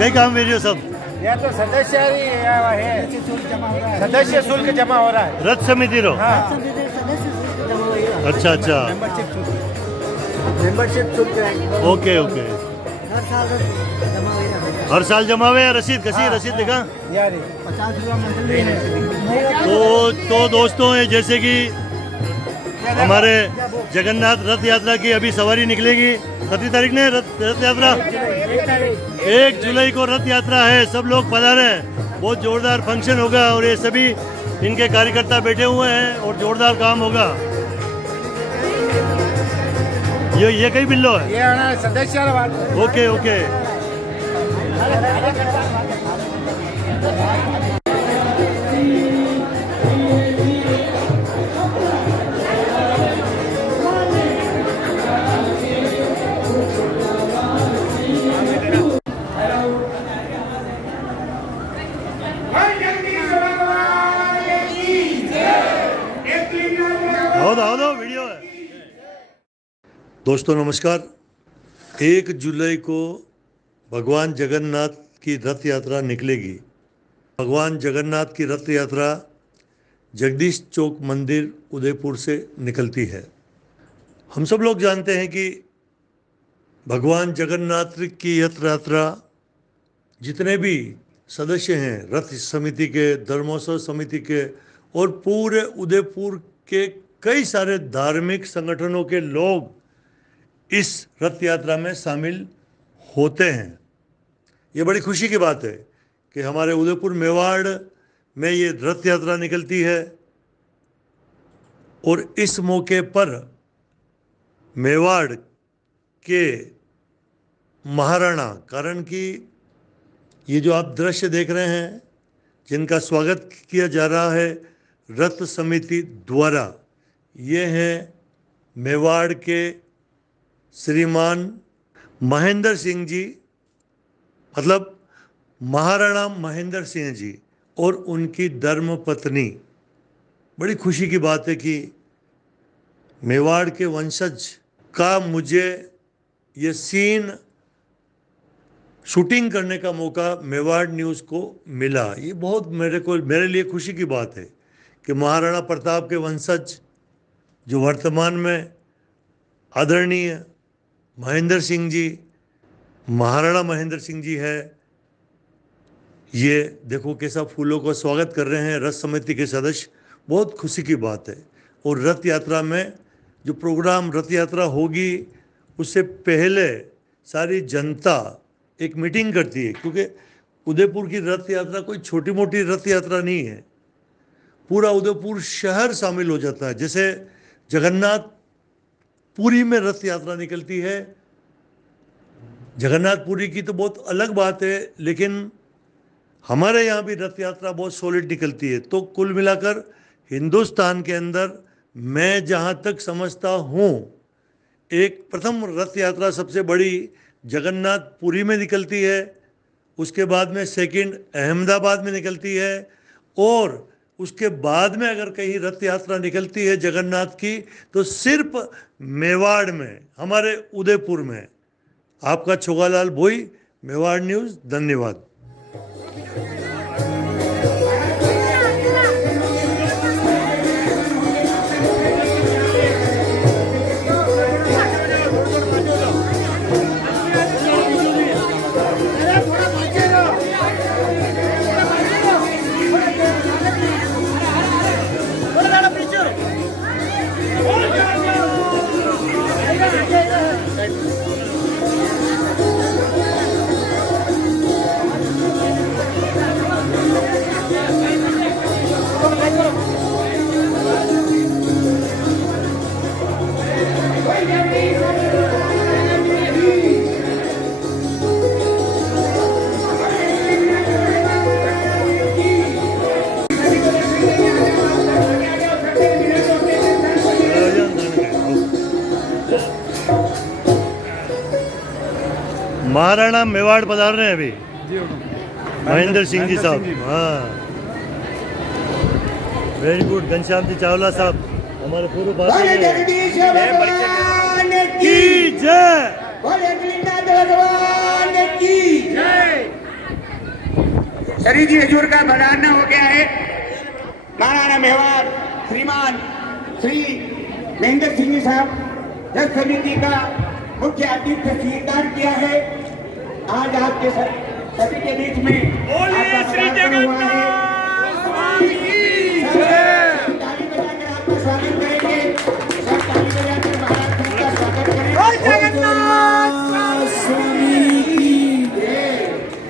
कई काम वीडियो सब या तो सदस्य सदस्य शुल्क जमा हो रहा है रथ समिति रो। हाँ। अच्छा अच्छा मेंबरशिप शुल्क ओके ओके हर साल जमा हुए रसीद कसी रसीद दिखा यार 50 रुपया तो दोस्तों जैसे कि हमारे जगन्नाथ रथ यात्रा की अभी सवारी निकलेगी। कितनी तारीख ने रथ यात्रा 1 जुलाई को रथ यात्रा है। सब लोग पधारे हैं। बहुत जोरदार फंक्शन होगा और ये सभी इनके कार्यकर्ता बैठे हुए हैं और जोरदार काम होगा। ये कई बिल्लो है ये सदस्य ओके ओके वीडियो है। दोस्तों नमस्कार। 1 जुलाई को भगवान जगन्नाथ की रथ यात्रा निकलेगी। भगवान जगन्नाथ की रथ यात्रा जगदीश चौक मंदिर उदयपुर से निकलती है। हम सब लोग जानते हैं कि भगवान जगन्नाथ की रथ यात्रा जितने भी सदस्य हैं रथ समिति के, धर्मोत्सव समिति के और पूरे उदयपुर के कई सारे धार्मिक संगठनों के लोग इस रथ यात्रा में शामिल होते हैं। ये बड़ी खुशी की बात है कि हमारे उदयपुर मेवाड़ में ये रथ यात्रा निकलती है और इस मौके पर मेवाड़ के महाराणा, कारण कि ये जो आप दृश्य देख रहे हैं जिनका स्वागत किया जा रहा है रथ समिति द्वारा, ये हैं मेवाड़ के श्रीमान महेंद्र सिंह जी, मतलब महाराणा महेंद्र सिंह जी और उनकी धर्मपत्नी। बड़ी खुशी की बात है कि मेवाड़ के वंशज का मुझे ये सीन शूटिंग करने का मौका मेवाड़ न्यूज़ को मिला। ये बहुत मेरे लिए खुशी की बात है कि महाराणा प्रताप के वंशज जो वर्तमान में आदरणीय महेंद्र सिंह जी, महाराणा महेंद्र सिंह जी है। ये देखो कैसा फूलों का स्वागत कर रहे हैं रथ समिति के सदस्य। बहुत खुशी की बात है। और रथ यात्रा में जो प्रोग्राम रथ यात्रा होगी उससे पहले सारी जनता एक मीटिंग करती है, क्योंकि उदयपुर की रथ यात्रा कोई छोटी मोटी रथ यात्रा नहीं है। पूरा उदयपुर शहर शामिल हो जाता है। जैसे जगन्नाथ पुरी में रथ यात्रा निकलती है, जगन्नाथपुरी की तो बहुत अलग बात है, लेकिन हमारे यहाँ भी रथ यात्रा बहुत सॉलिड निकलती है। तो कुल मिलाकर हिंदुस्तान के अंदर मैं जहाँ तक समझता हूँ एक प्रथम रथ यात्रा सबसे बड़ी जगन्नाथपुरी में निकलती है, उसके बाद में सेकंड अहमदाबाद में निकलती है और उसके बाद में अगर कहीं रथ यात्रा निकलती है जगन्नाथ की तो सिर्फ मेवाड़ में, हमारे उदयपुर में। आपका छोगालाल भोई, मेवाड़ न्यूज़। धन्यवाद। महाराणा मेवाड़ पधार रहे हैं अभी। महेंद्र सिंह जी साहब, हाँ वेरी गुड। घनश्याम जी चावला साहब हमारे पूर्व भारतीय जगदीश भगवान की जय। बोले गणेश भगवान की जय। शरीर जी हजूर का बदाना हो गया है। महाराणा मेवाड़ श्रीमान श्री महेंद्र सिंह जी साहब जज समिति का मुख्य अतिथि स्वीकार किया है। आज आपके सभी के बीच में आपका पदार्पण हुआ है। ताली बजाकर आपका स्वागत करेंगे। सब ताली बजाकर महाराज जी का स्वागत करेंगे। जगन्नाथ स्वामी की जय।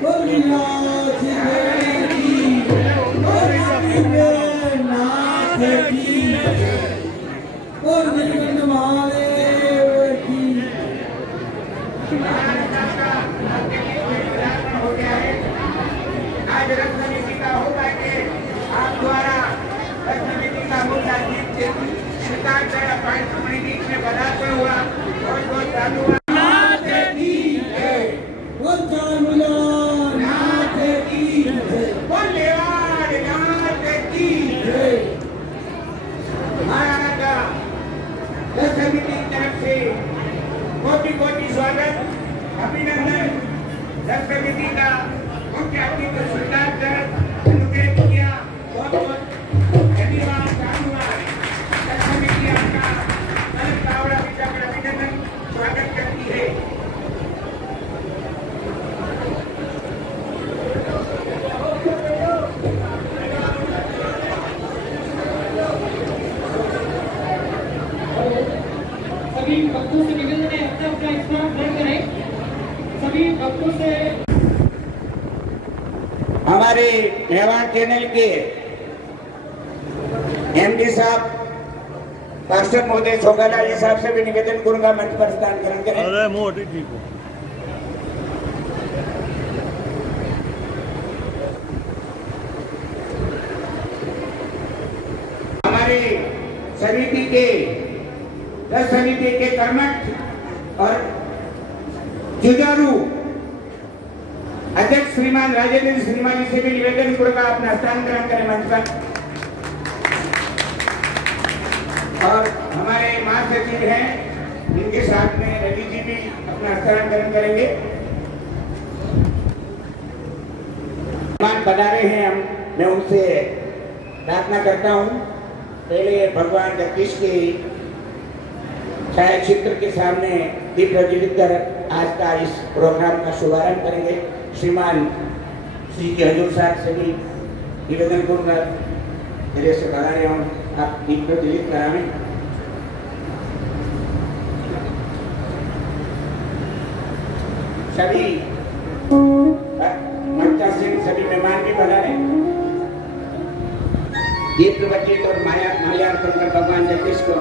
गोविंदनाथ की गोविंदनाथ की गोविंद महादेव की। आज रथ समिति का होगा कि आप द्वारा रथ समिति का मुद्दा स्वीकार कर अपने बीच में पदार्पण हुआ। बहुत बहुत चालू हुआ। नाथ की जय। नाथ की जय। बोलेवाड़ नाथ की जय। महाराणा का रथ समिति की तरफ से कोटि कोटि स्वागत अभिनंदन। रथ समिति का मुख्य अतिथि स्वीकार कर अनुग्रह किया। बहुत बहुत धन्यवाद धन्यवाद। रथ समिति आपका अलग कावड़ा विचार अभिनंदन स्वागत करती है। सभी भक्तों से निवेदन है अपना अपना स्थान ग्रहण करें। सभी भक्तों से हमारे मेवाड़ चैनल के एमडी साहब पास्टर महोदय सोगाला जी साहब से भी निवेदन करूंगा मंच पर स्थान ग्रहण करें। अरे मोटी ठीक हो। हमारे समिति के रथ समिति के कर्मठ और जुझारू अध्यक्ष श्रीमान राजेंद्र श्रीमान जी से भी निवेदन करूंगा अपना स्थान ग्रहण करें मंच पर। और हमारे महासचिव हैं इनके साथ में रवि जी भी अपना स्थान ग्रहण करेंगे। पधारे हैं हम, मैं उनसे प्रार्थना करता हूं। पहले भगवान जगदीश के छाया चित्र के सामने दीप प्रज्वलित कर आज का इस प्रोग्राम का शुभारंभ करेंगे। श्रीमान श्री जी हजूर साहब से भी निवेदन करूंगा मेरे से बता रहे हूँ आप दीप प्रज्वलित करावें। सभी मंचा से सभी मेहमान भी बना रहे दीप प्रज्वलित और माल्यार्पण कर भगवान जगदीश को।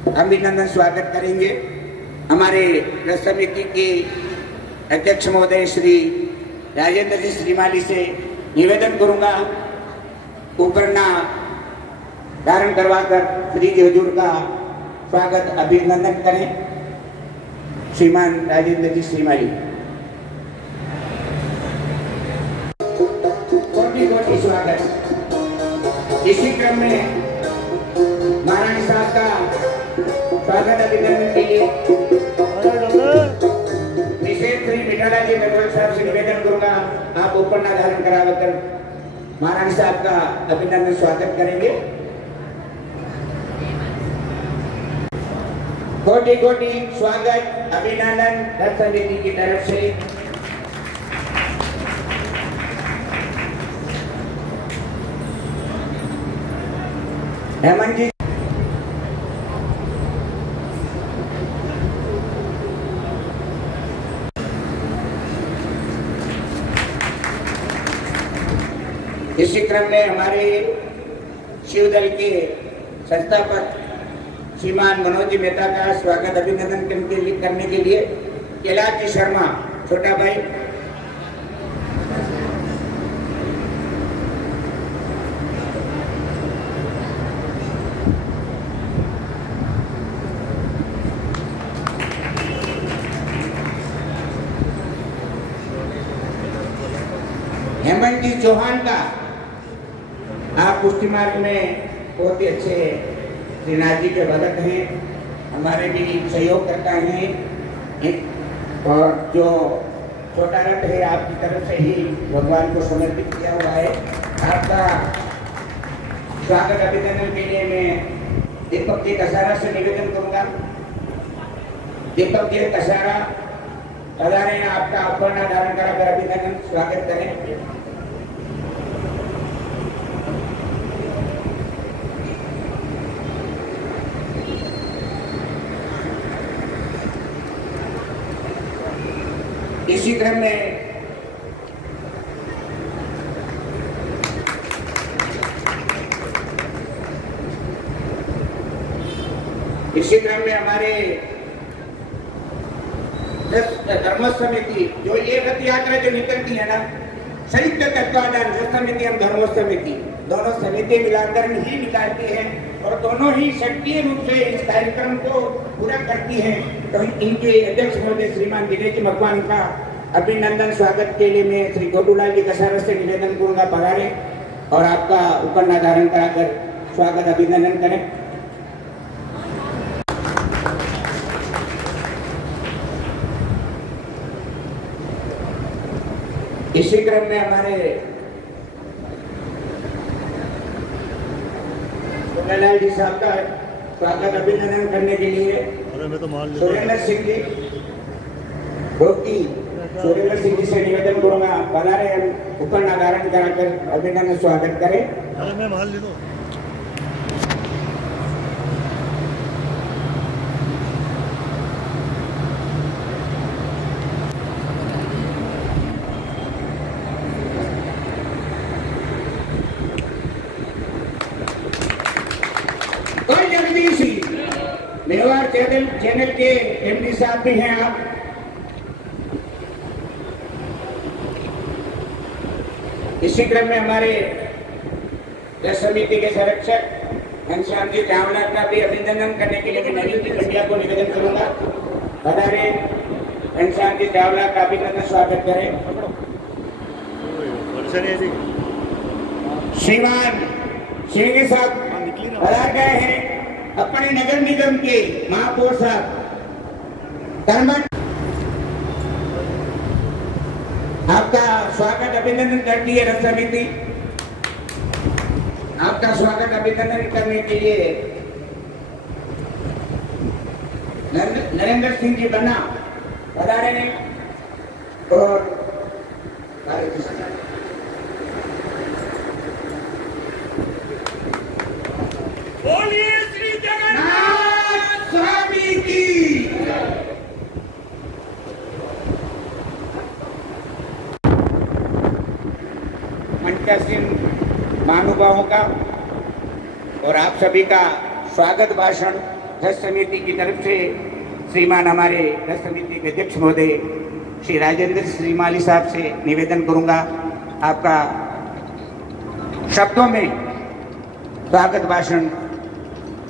अभिनंदन स्वागत करेंगे। हमारे रथ समिति के अध्यक्ष महोदय श्री राजेंद्र जी श्रीमाली से निवेदन करूंगा, उपरना धारण करवाकर श्री जी हुजूर का स्वागत अभिनंदन करें। श्रीमान राजेंद्र जी श्रीमाली। कोटि कोटि स्वागत। इसी क्रम में महारानी साहब का स्वागत अभिनंदन के लिए विशेष श्री मिठाला जी नगरवाल साहब से निवेदन करूंगा, आप उपरना धारण कराकर महारानी साहब का अभिनंदन स्वागत करेंगे। कोटि कोटि स्वागत अभिनंदन रथ समिति की तरफ से। हेमंत जी इसी क्रम में हमारे शिवदल के संस्थापक श्रीमान मनोज जी मेहता का स्वागत अभिनंदन करने के लिए कैलाश जी शर्मा छोटा भाई। हेमंत जी चौहान का आप पुष्टि मार्ग में बहुत ही अच्छे श्रीनाथ जी के भगत हैं, हमारे भी सहयोग करता है। और जो छोटा रथ है आपकी तरफ से ही भगवान को समर्पित किया हुआ है। आपका स्वागत अभिनंदन के लिए मैं दीपक जी कसारा से निवेदन करूंगा। दीपक जी कसारा पधारे, आपका अपना धारण कराकर अभिनंदन स्वागत करें। इसी क्रम में हमारे धर्म समिति जो ये रथ यात्रा जो निकलती है ना, संयुक्त तत्वाधान रथ समिति एवं धर्म समिति दोनों समिति मिलाकर ही निकालती है और दोनों ही सक्रिय रूप से इस कार्यक्रम को पूरा करती हैं। तो इनके अध्यक्ष महोदय श्रीमान विनय जी मकवान का अभिनंदन स्वागत के लिए मैं श्री गोटूलाल जी कसारा से निवेदन करूंगा, पधारे और आपका उपरना धारण कराकर स्वागत अभिनंदन करें। इसी क्रम में हमारे गोपाल जी साहब का स्वागत अभिनंदन करने के लिए सुरेंद्र सिंह जी सुरेंद्र सिंह जी से निवेदन करूंगा, पधारे उपरना धारण कराकर अभिनंदन स्वागत करें। मैं माल ले दो। मेवाड़ चैनल के एमडी साहब भी हैं आप। इसी क्रम में हमारे रथ समिति के संरक्षक घनश्याम जी चावला का भी अभिनंदन करने के लिए मैं नवीन जी पंड्या को निवेदन करूंगा, पधारे घनश्याम जी चावला का अभिनंदन स्वागत करें। श्रीमान सिंह साहब पधार गए हैं, अपने नगर निगम के महापौर साहब धर्मन, आपका स्वागत अभिनंदन करती है रथ समिति। आपका स्वागत अभिनंदन करने के लिए नरेंद्र सिंह जी बन्ना पधारे और बोलिए श्री जगन्नाथ स्वामी की। मंचासीन महानुभावों का और आप सभी का स्वागत भाषण रथ समिति की तरफ से श्रीमान हमारे रथ समिति के अध्यक्ष महोदय श्री राजेंद्र श्रीमाली साहब से निवेदन करूंगा, आपका शब्दों में स्वागत भाषण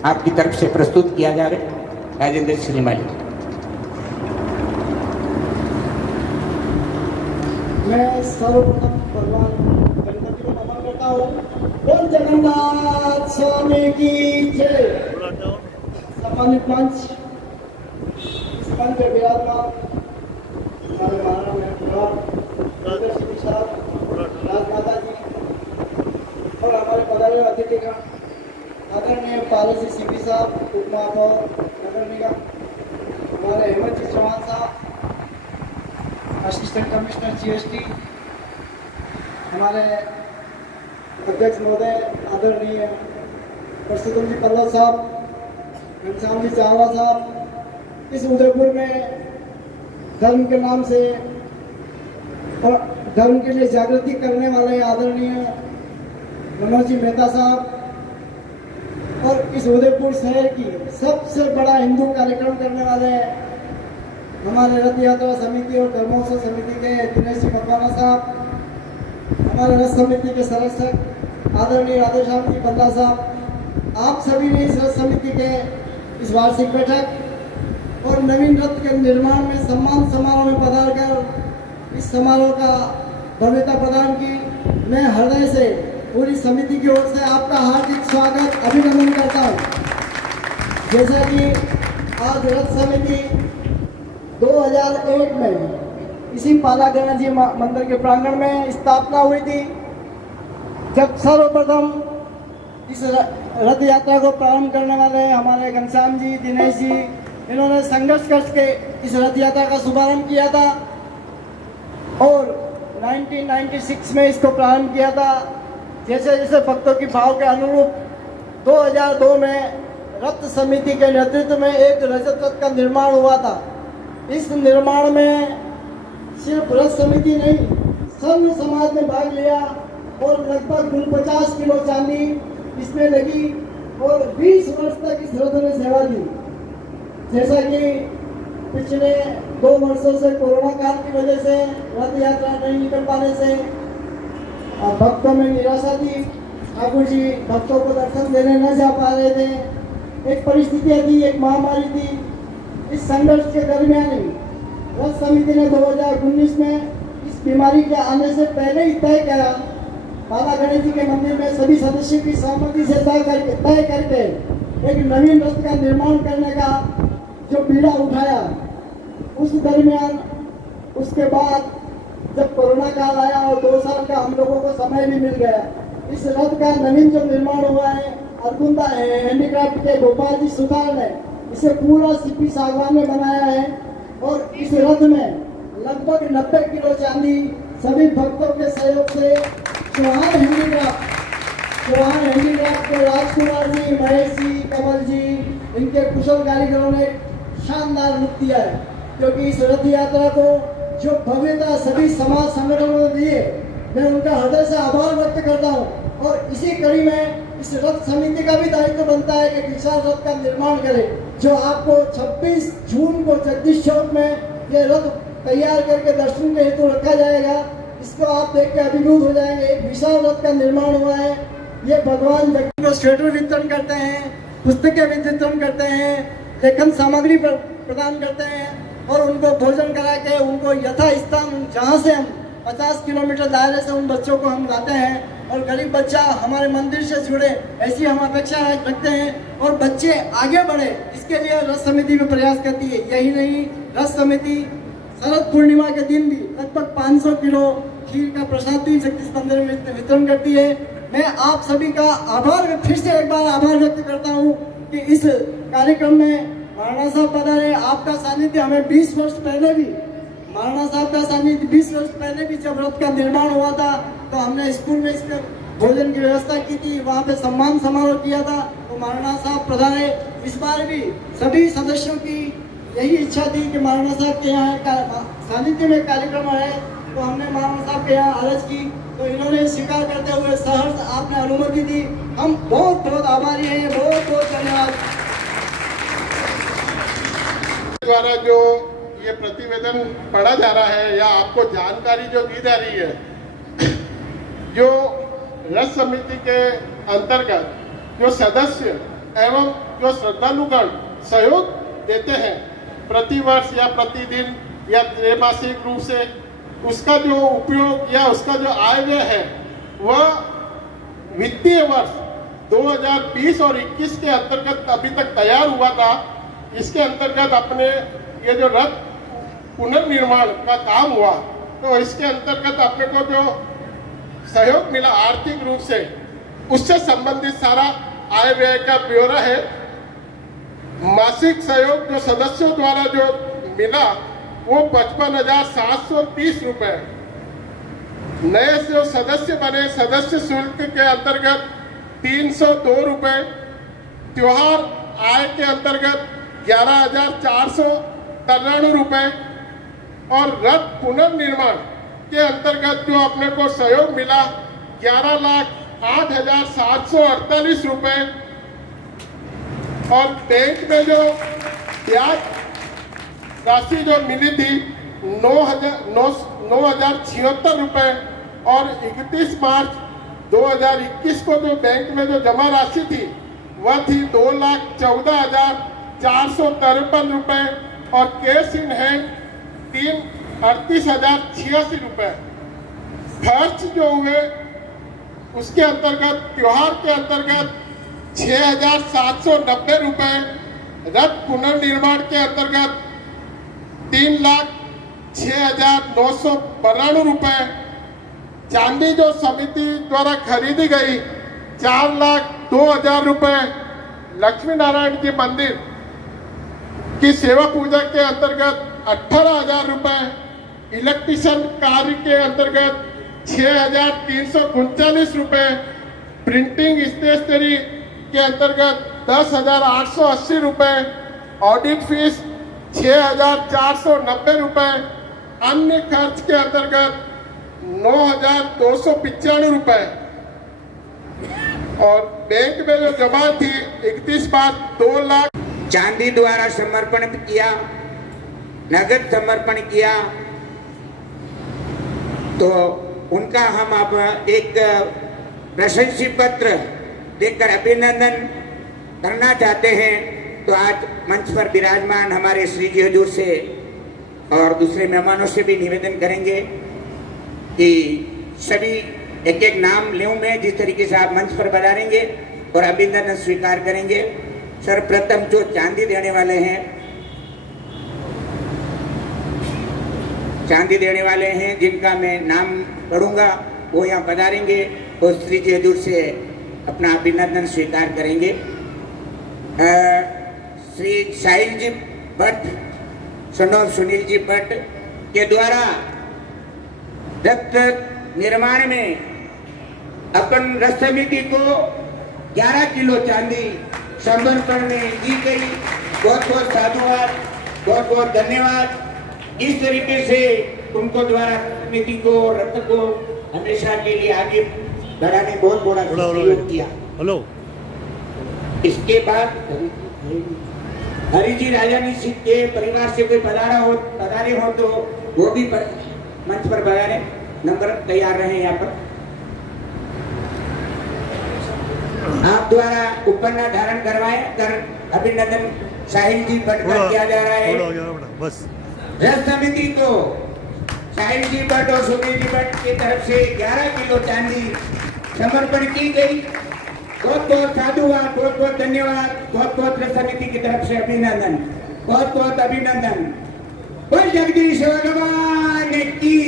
आपकी तरफ से प्रस्तुत किया जाए। राजेंद्र श्रीमाली। मैं सर्वप्रथम भगवान गणपति को नमन करता हूँ। बोल जगन्नाथ स्वामी की जय। सम्मानित मंच, इस मंच पे विराजमान हमारे महाराणा प्रताप साहब, राजमाता जी और हमारे पधारे अतिथिगण आदरणीय पारसी सीपी साहब, उप महापौर नगर निगम, हमारे हेमंत जी चौहान साहब, असिस्टेंट कमिश्नर जीएसटी, हमारे अध्यक्ष महोदय आदरणीय परसोत्तम जी पल्लव साहब, घनश्याम जी चावड़ा साहब, इस उदयपुर में धर्म के नाम से और धर्म के लिए जागृति करने वाले आदरणीय मनोज जी मेहता साहब, और इस उदयपुर शहर की सबसे बड़ा हिंदू कार्यक्रम करने वाले हमारे रथ यात्रा समिति और धर्मोत्सव समिति के दिनेश जी मकवाना साहब, हमारे रथ समिति के संरक्षक आदरणीय राधेश्याम जी बंदा साहब, आप सभी ने इस रथ समिति के इस वार्षिक बैठक और नवीन रथ के निर्माण में सम्मान समारोह में पधार कर इस समारोह का भव्यता प्रदान की। मैं हृदय से पूरी समिति की ओर से आपका हार्दिक स्वागत अभिनंदन करता हूँ। जैसा कि आज रथ समिति 2001 में इसी पाला गणेश जी मंदिर के प्रांगण में स्थापना हुई थी, जब सर्वप्रथम इस रथ यात्रा को प्रारंभ करने वाले हमारे घनश्याम जी, दिनेश जी, इन्होंने संघर्ष करके इस रथ यात्रा का शुभारंभ किया था और 1996 में इसको प्रारंभ किया था। जैसे जैसे भक्तों की भाव के अनुरूप 2002 में रथ समिति के नेतृत्व में एक रजत रथ का निर्माण हुआ था। इस निर्माण में सिर्फ रथ समिति नहीं, सर्व समाज ने भाग लिया और लगभग 49 किलो चांदी इसमें लगी और 20 वर्ष तक इस रथ ने सेवा दी। जैसा कि पिछले 2 वर्षों से कोरोना काल की वजह से रथ यात्रा नहीं निकल पाने से भक्तों में निराशा थी। ठाकुर जी भक्तों को दर्शन देने न जा पा रहे थे, एक परिस्थितियाँ थी, एक महामारी थी। इस संघर्ष के दरमियान ही रथ समिति ने 2019 में इस बीमारी के आने से पहले ही तय किया, बाबा गणेश जी के मंदिर में सभी सदस्यों की सहमति से तय करके एक नवीन रथ का निर्माण करने का जो बीड़ा उठाया। उस दरमियान उसके बाद जब कोरोना काल आया और 2 साल का हम लोगों को समय भी मिल गया, इस रथ का नवीन जो निर्माण हुआ है अरकुंदा हैंडीक्राफ्ट के गोपाल जी सुतार ने इसे पूरा सीपी सागवान में बनाया है और इस रथ में लगभग 90 किलो चांदी सभी भक्तों के सहयोग से चौहान हैंडीक्राफ्ट के राजकुमार जी, महेश जी, कमल जी, इनके कुशल कारीगरों ने शानदार रूप दिया है। क्योंकि इस रथ यात्रा को जो भव्यता सभी समाज संगठनों ने दिए, मैं उनका हृदय से आभार व्यक्त करता हूँ। और इसी कड़ी में इस रथ समिति का भी दायित्व बनता है कि विशाल रथ का निर्माण करे, जो आपको 26 जून को जगदीश चौक में ये रथ तैयार करके दर्शन के हेतु रखा जाएगा। इसको आप देख के अभिभूत हो जाएंगे। एक विशाल रथ का निर्माण हुआ है। ये भगवान जगदीश को स्वेटर वितरण करते हैं, पुस्तकें वितरण करते हैं, लेखन सामग्री प्रदान करते हैं और उनको भोजन करा के उनको यथास्थान जहाँ से हम 50 किलोमीटर दायरे से उन बच्चों को हम लाते हैं और गरीब बच्चा हमारे मंदिर से जुड़े, ऐसी हम अपेक्षा रखते हैं और बच्चे आगे बढ़े, इसके लिए रथ समिति में प्रयास करती है। यही नहीं, रथ समिति शरद पूर्णिमा के दिन भी लगभग 500 किलो खीर का प्रसाद भी जगदीश मंदिर में वितरण करती है। मैं आप सभी का फिर से एक बार आभार व्यक्त करता हूँ कि इस कार्यक्रम में महाराणा साहब पधारे। आपका सानिध्य हमें 20 वर्ष पहले भी, महाराणा साहब का सानिध्य 20 वर्ष पहले भी जब रथ का निर्माण हुआ था तो हमने स्कूल में इसके भोजन की व्यवस्था की थी, वहाँ पे सम्मान समारोह किया था, तो महाराणा साहब पधारे। इस बार भी सभी सदस्यों की यही इच्छा थी कि महाराणा साहब के यहाँ सानिध्य में कार्यक्रम है, तो हमने महाराणा साहब के यहाँ अर्ज की, तो इन्होंने स्वीकार करते हुए सहर्ष आपने अनुमति दी। हम बहुत बहुत आभारी हैं, बहुत बहुत धन्यवाद। द्वारा जो ये प्रतिवेदन पढ़ा जा रहा है या आपको जानकारी जो दी जा रही है, जो रथ समिति के अंतर्गत जो सदस्य एवं जो श्रद्धालुगण सहयोग देते हैं प्रतिवर्ष या प्रतिदिन या त्रैमासिक रूप से, उसका जो उपयोग या उसका जो आय व्यय है वह वित्तीय वर्ष 2020 और 21 के अंतर्गत अभी तक तैयार हुआ था। इसके अंतर्गत अपने ये जो रथ पुनर्निर्माण का काम हुआ, तो इसके अंतर्गत अपने को जो सहयोग मिला आर्थिक रूप से, उससे संबंधित सारा आय व्यय का ब्यौरा है। मासिक सहयोग जो सदस्यों द्वारा जो मिला वो 55,730 रुपए। नए जो सदस्य बने, सदस्य शुल्क के अंतर्गत 302 रुपए, त्योहार आय के अंतर्गत 11,493 रुपए और रथ पुनर्निर्माण के अंतर्गत जो अपने को सहयोग मिला 11,08,748 रुपए और बैंक में जो ब्याज राशि जो मिली थी 9,076 रुपए और 31 मार्च 2021 को जो बैंक में जो जमा राशि थी वह थी 2,14,453 रुपए और कैश इन हैंड 38,086 रुपए। खर्च जो हुए उसके अंतर्गत त्योहार के अंतर्गत 6,790 रुपए, रथ पुनर्निर्माण के अंतर्गत 3,06,992 रुपए, चांदी जो समिति द्वारा खरीदी गई 4,02,000 रुपए, लक्ष्मी नारायण जी मंदिर की सेवा पूजा के अंतर्गत 18,000 रुपए, इलेक्ट्रिशियन कार्य के अंतर्गत 6,339 रुपए, प्रिंटिंग स्टेशनरी के अंतर्गत 10,880 रुपए, ऑडिट फीस 6,490 रुपए, अन्य खर्च के अंतर्गत 9,295 रुपए और बैंक में जो जमा थी 31 मार्च 2 लाख। चांदी द्वारा समर्पण किया, नगद समर्पण किया, तो उनका हम अब एक प्रशंसी पत्र देकर अभिनंदन करना चाहते हैं। तो आज मंच पर विराजमान हमारे श्री जी हजूर से और दूसरे मेहमानों से भी निवेदन करेंगे कि सभी एक एक नाम लूं मैं, जिस तरीके से आप मंच पर बजाएंगे और अभिनंदन स्वीकार करेंगे। सर्वप्रथम जो चांदी देने वाले हैं, चांदी देने वाले हैं जिनका मैं नाम पढ़ूंगा वो यहाँ पधारेंगे और श्री जी हजूर से अपना अभिनंदन स्वीकार करेंगे। श्री साहिल जी भट्ट, सनोज सुनील जी भट्ट के द्वारा रथ निर्माण में अपन रथ समिति को 11 किलो चांदी समर्पण में दी गई। बहुत बहुत साधुवाद, बहुत बहुत धन्यवाद। इस तरीके से उनको द्वारा समिति को, रथ को हमेशा के लिए आगे बढ़ाने बहुत बड़ा सहयोग किया। हेलो। इसके बाद हरि जी राजानी सिंह के परिवार से कोई पधारे हो तो वो भी मंच पर बधारे, नंबर तैयार रहे यहाँ पर। आप द्वारा उपन्ना धारण करवाए कर अभिनंदन साहिल जी भट्ट का किया जा रहा है। बस रथ समिति को साहिल जी भट्ट और सुनील जी भट्ट की तरफ से 11 किलो चांदी समर्पण की गई। बहुत बहुत साधुवाद, बहुत बहुत धन्यवाद, बहुत बहुत रथ समिति की तरफ से अभिनंदन, बहुत बहुत अभिनंदन। बोल जगदीश भगवान की।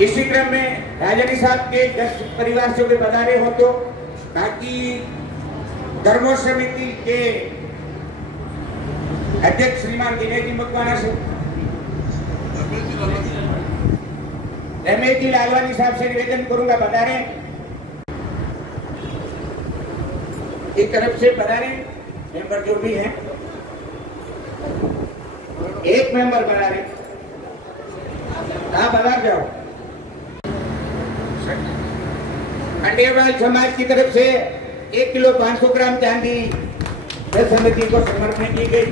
इसी क्रम में राजानी साहब के 10 परिवार से भी पधारे हो तो ताकि धर्मों समिति के अध्यक्ष श्रीमान दिनेश जी मकवाना से, रमेश जी लालवानी साहब से निवेदन करूंगा पधारे। एक तरफ से पधारे मेंबर जो भी हैं, एक मेंबर पधारे, आप पधार जाओ। अंडेवाल समाज की तरफ से 1 किलो 500 ग्राम चांदी रथ समिति को समर्पण की गई।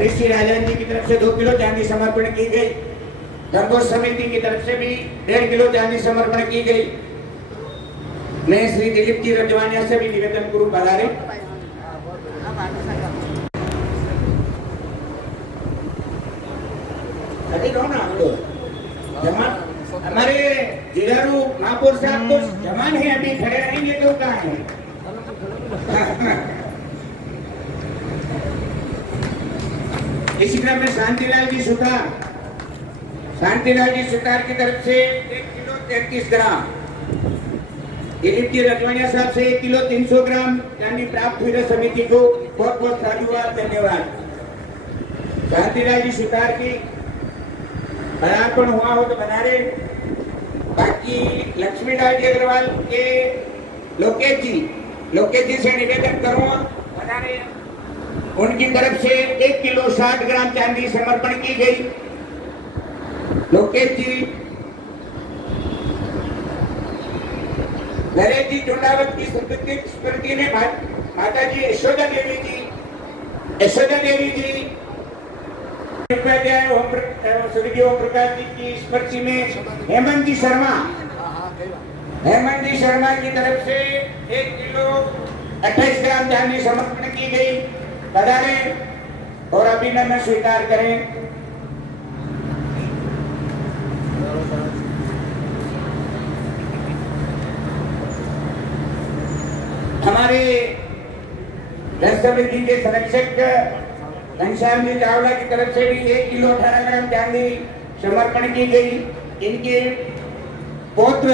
ऋषि राजन जी की तरफ से 2 किलो चांदी समर्पण की गई। गंगोत्सव समिति की तरफ से भी 1.5 किलो चांदी समर्पण की गई। मैं श्री दिलीप जी रजवानिया से भी निवेदन करूं, पधारे। अभी लो ना हम लोग जमान, हमारे जिगारू महापौर साहब तो जमान है, अभी खड़े रहेंगे तो कहाँ है। इसी क्रम में शांतिलाल जी सुतार की तरफ से 1 किलो 33 ग्राम, दिलीप जी रजवानिया साहब से 1 किलो 300 ग्राम चांदी प्राप्त हुई। समिति को बहुत बहुत साधुवाद, धन्यवाद। शांतिलाल जी सुतार की पदार्पण हुआ हो तो बना रहे। बाकी लक्ष्मीलाल जी अग्रवाल के लोकेश जी से निवेदन करूंगा, बना रहे। उनकी तरफ से 1 किलो 60 ग्राम चांदी समर्पण की गई। लोकेश जी, नरेश जी चुंडावत की स्मृति में माता जी यशोदा देवी जी स्वर्गीय ओम प्रकाश जी की स्मृति में हेमंत जी शर्मा की तरफ से 1 किलो 28 ग्राम चांदी समर्पण की गई। पधारे और अभिनंदन स्वीकार करें। हमारे रथ समिति के संरक्षक घनश्याम जी चावला की तरफ से भी 1 किलो 18 ग्राम चांदी समर्पण की गई। इनके पौत्र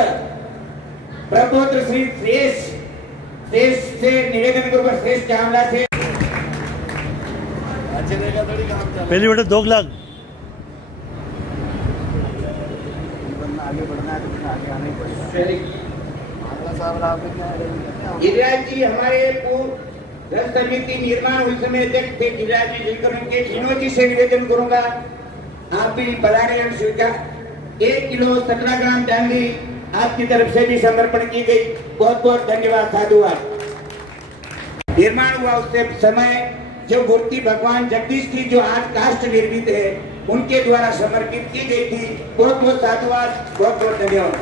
प्रपौत्र श्री शेष से निवेदन करूंगा, शेष चावला से। पहली बेटा 2 लाख। आगे बढ़ना है तो आगे आना ही पड़ेगा। गिरिराज जी हमारे पूर्व रथ समिति निर्माण हुई समय अध्यक्ष थे। गिरिराज जी के तीनों जी से निवेदन करूंगा, आप भी पधारे स्वीकार। 1 किलो 17 ग्राम चांदी आपकी तरफ से भी समर्पण की गई। बहुत बहुत धन्यवाद, साधुवाद। निर्माण हुआ उससे समय जो मूर्ति भगवान जगदीश की जो आज काष्ठ निर्मित है उनके द्वारा समर्पित की गई थी। बहुत बहुत साधुवाद, बहुत बहुत धन्यवाद।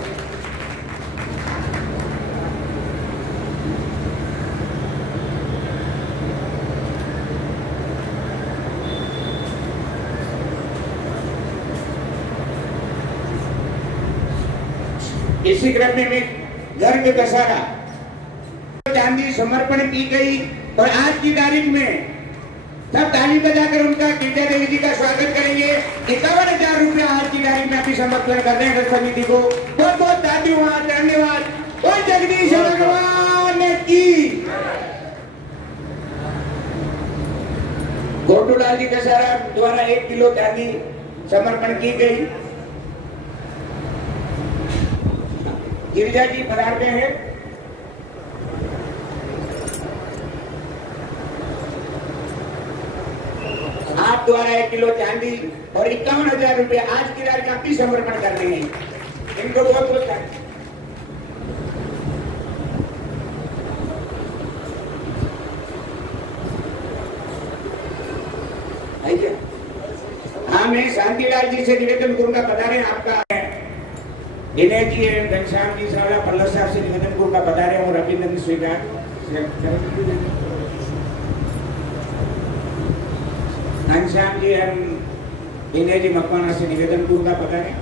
इसी क्रम में गर्ग दशहरा चांदी समर्पण की गई और आज की तारीख में सब ताली बजाकर उनका गिरजा देवी जी का स्वागत करेंगे। 51,000 रुपया आज की तारीख में अभी समर्पण कर रहे हैं रथ समिति को। बहुत बहुत धन्यवाद। और जगदीश भगवान की। गोटूलाल जी दशहरा द्वारा 1 किलो चांदी समर्पण की गई। गिरिजा जी पधारते हैं। आप द्वारा 1 किलो चांदी और 51,000 रुपए आज की रात का भी समर्पण कर रहे हैं। इनको बहुत बहुत हाँ, मैं शांतिलाल जी से निवेदन करूंगा, पधारे। आपका विनय जी घनश्याम जी साहब पल्लव साहब से निवेदन करूंगा, पधारे और अभिनंदन स्वीकार। घनश्याम जी हम विनय जी मकवाना से निवेदन करूंगा, पधारे।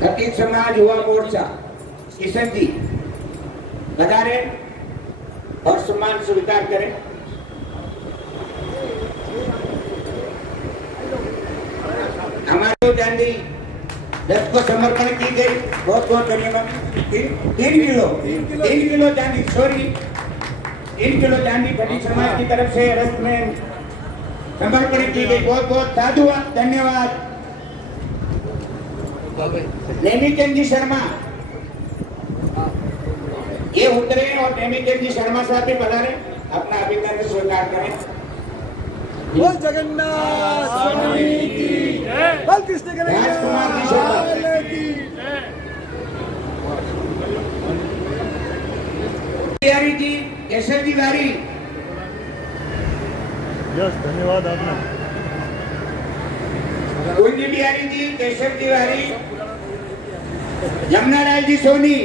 खतीब समाज युवा मोर्चा किशन जी पधारे और सम्मान स्वीकार करें। हमारे चांदी 10 को समर्पण की गई। बहुत बहुत धन्यवाद। 3 किलो चांदी, सॉरी 3 किलो चांदी खतीब समाज की तरफ से रथ में समर्पण की गई। बहुत बहुत साधुवाद, धन्यवाद। नेमीचंद जी शर्मा ये उतरे और नेमीचंद जी शर्मा साहब भी पधारे, अपना अभिनंदन स्वीकार करें। बोल जगन्नाथ स्वामी की जय। बोल कृष्ण राजकुमार जी शर्मा तिवारी जी, केशव जी वारी धन्यवाद आपने। कुंज बिहारी जी, केशव तिवारी, यमुनालाल जी सोनी,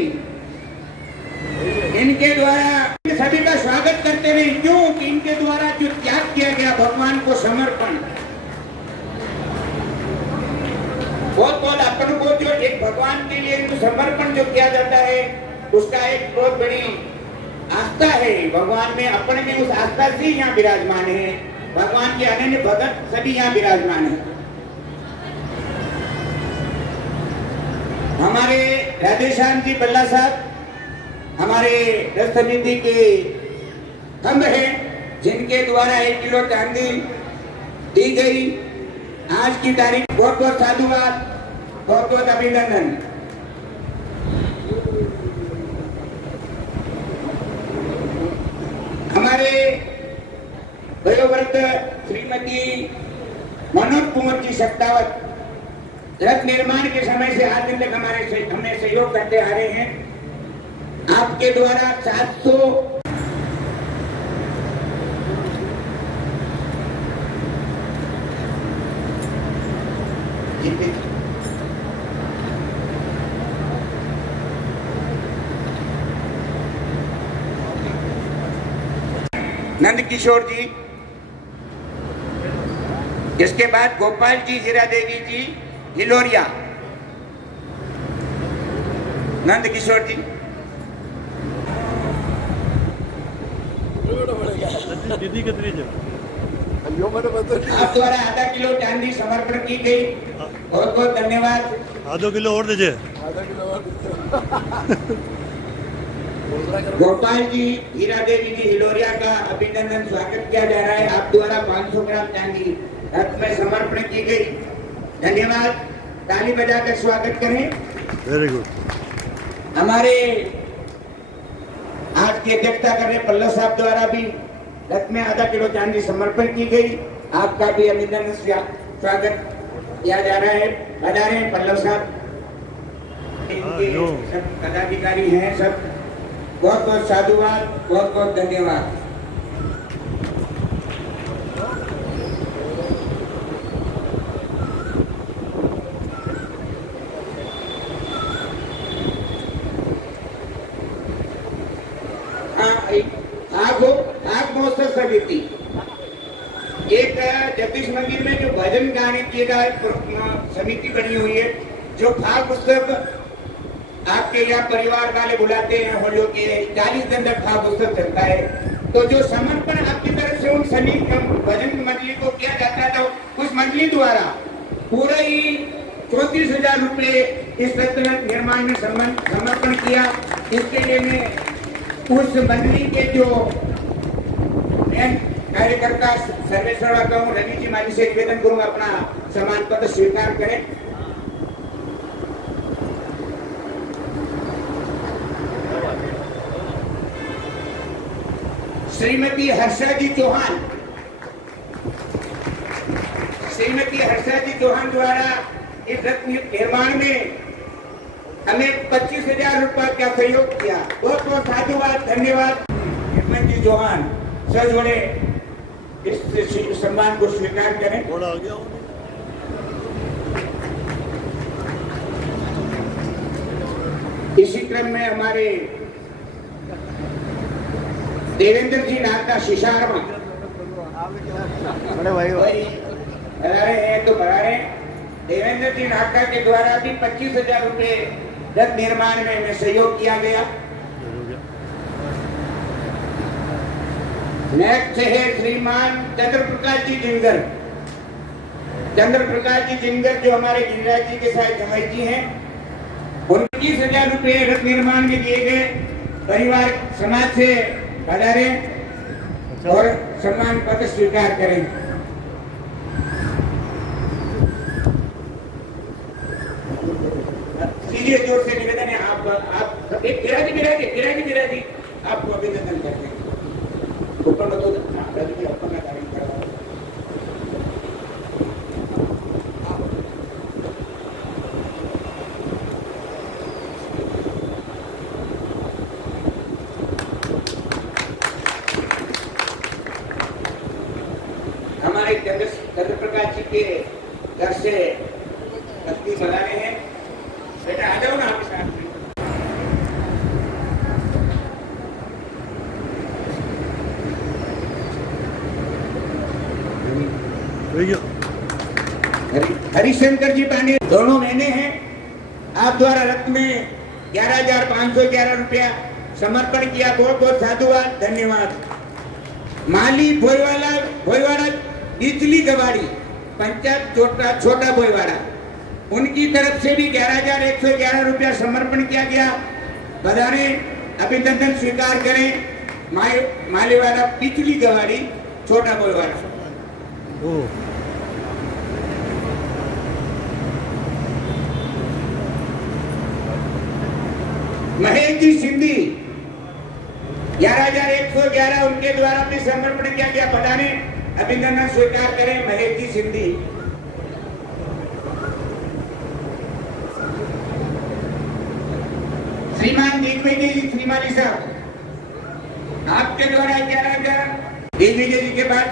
इनके द्वारा सभी का स्वागत करते रहे। क्यों कि इनके द्वारा जो त्याग किया गया भगवान को समर्पण, बहुत बहुत अपन को जो एक भगवान के लिए जो समर्पण जो किया जाता है उसका एक बहुत बड़ी आस्था है भगवान में। अपन में उस आस्था से यहाँ विराजमान है। भगवान के अनन्य भगत सभी यहाँ विराजमान है। हमारे राधेश्याम जी बल्ला साहब हमारे रथ समिति के स्तंभ हैं, जिनके द्वारा 1 किलो चांदी दी गई। आज की तारीख बहुत बहुत साधुवाद, बहुत बहुत अभिनंदन। हमारे वयोवृद्ध श्रीमती मनोज कुंवर जी सत्तावत रथ निर्माण के समय से आज दिन तक हमें सहयोग करते आ रहे हैं। आपके द्वारा 700 नंद किशोर जी, इसके बाद गोपाल जी, हीरा देवी जी, हिलोरिया, नंद किशोर जी। दीदी कितनी जो आप द्वारा आधा किलो चांदी समर्पण की गई, बहुत बहुत धन्यवाद। आधो किलो और दीजिए। गोपाल जी, हीरा देवी जी, हिलोरिया का अभिनंदन स्वागत किया जा रहा है। आप द्वारा 500 ग्राम चांदी रथ में समर्पण की गई, धन्यवाद। ताली बजाकर स्वागत करें। Very good. हमारे आज की अध्यक्षता कर रहे पल्लव साहब द्वारा भी रथ में आधा किलो चांदी समर्पण की गई। आपका भी अभिनंदन स्वागत किया जा रहा है। बता रहे हैं पल्लव साहब, इनके सब पदाधिकारी हैं, सब बहुत बहुत साधुवाद, बहुत बहुत धन्यवाद। आग महोत्सव समिति एक जगदीश मंदिर में जो भजन गाने की समिति बनी हुई है, जो फाग उत्सव आपके यहाँ परिवार वाले बुलाते हैं, होलियो के 40 दिन तक फाग उत्सव चलता है। तो जो समर्पण आपकी तरफ से उन समिति भजन मंडली को किया जाता था, उस मंडली द्वारा पूरा ही 34,000 रुपए इस रथ निर्माण में समर्पण किया। इसके लिए मैं उस मंडली के जो कार्यकर्ता सर्वेश्वर कहूँ रवि जी माली से निवेदन करूंगा, अपना सम्मान पत्र स्वीकार करें। श्रीमती हर्षा जी चौहान, श्रीमती हर्षा जी चौहान द्वारा इस रथ निर्माण में हमें 25,000 रुपए का सहयोग किया। बहुत बहुत साधुवाद, धन्यवाद। हिम्मत जी चौहान सजोड़े इस सम्मान को स्वीकार करें। थोड़ा आ गया। इसी क्रम में हमारे देवेंद्र जी नागदा शिशारमा बड़ा रहे हैं तो बढ़ा रहे। देवेंद्र जी नागदा के द्वारा भी 25,000 रुपए रथ निर्माण में सहयोग किया गया। नेक्स्ट है श्रीमान चंद्र प्रकाश जी जिंगर। चंद्र प्रकाश जी जिंगर जो हमारे गिरिराज जी के साथ जमाई जी हैं, 29,000 रुपए रथ निर्माण में दिए गए। परिवार समाज से पधारे और सम्मान पत्र स्वीकार करें। सीधे जोर से निवेदन है, आप एक बिराजी आपको अभिनंदन करते हैं। ऊपर तो ऊपर का कार्य करा। हमारे चंद्र प्रकाश जी के घर से अस्थि बना रहे हैं। बेटा आ जाओ ना आपके साथ में। हरिशंकर जी पांडे दोनों महीने हैं। आप द्वारा रक्त में 11,511 रुपया समर्पण किया, बहुत बहुत साधुवाद, धन्यवाद। माली भोईवाड़ा बिजली गवाड़ी पंचायत छोटा भोईवाड़ा, उनकी तरफ से भी 11,111 रुपया समर्पण किया गया। बधाने अभिनंदन स्वीकार करें। मालीवाड़ा बिजली गवाड़ी छोटा भोईवाड़ा। महेश जी सिंधी 11,111 उनके द्वारा भी समर्पण किया गया। बधाने अभिनंदन स्वीकार करें महेश जी सिंधी। श्रीमान दिग्विजय जी श्रीमाली साहब आपके द्वारा 11,000। दिग्विजय जी के बाद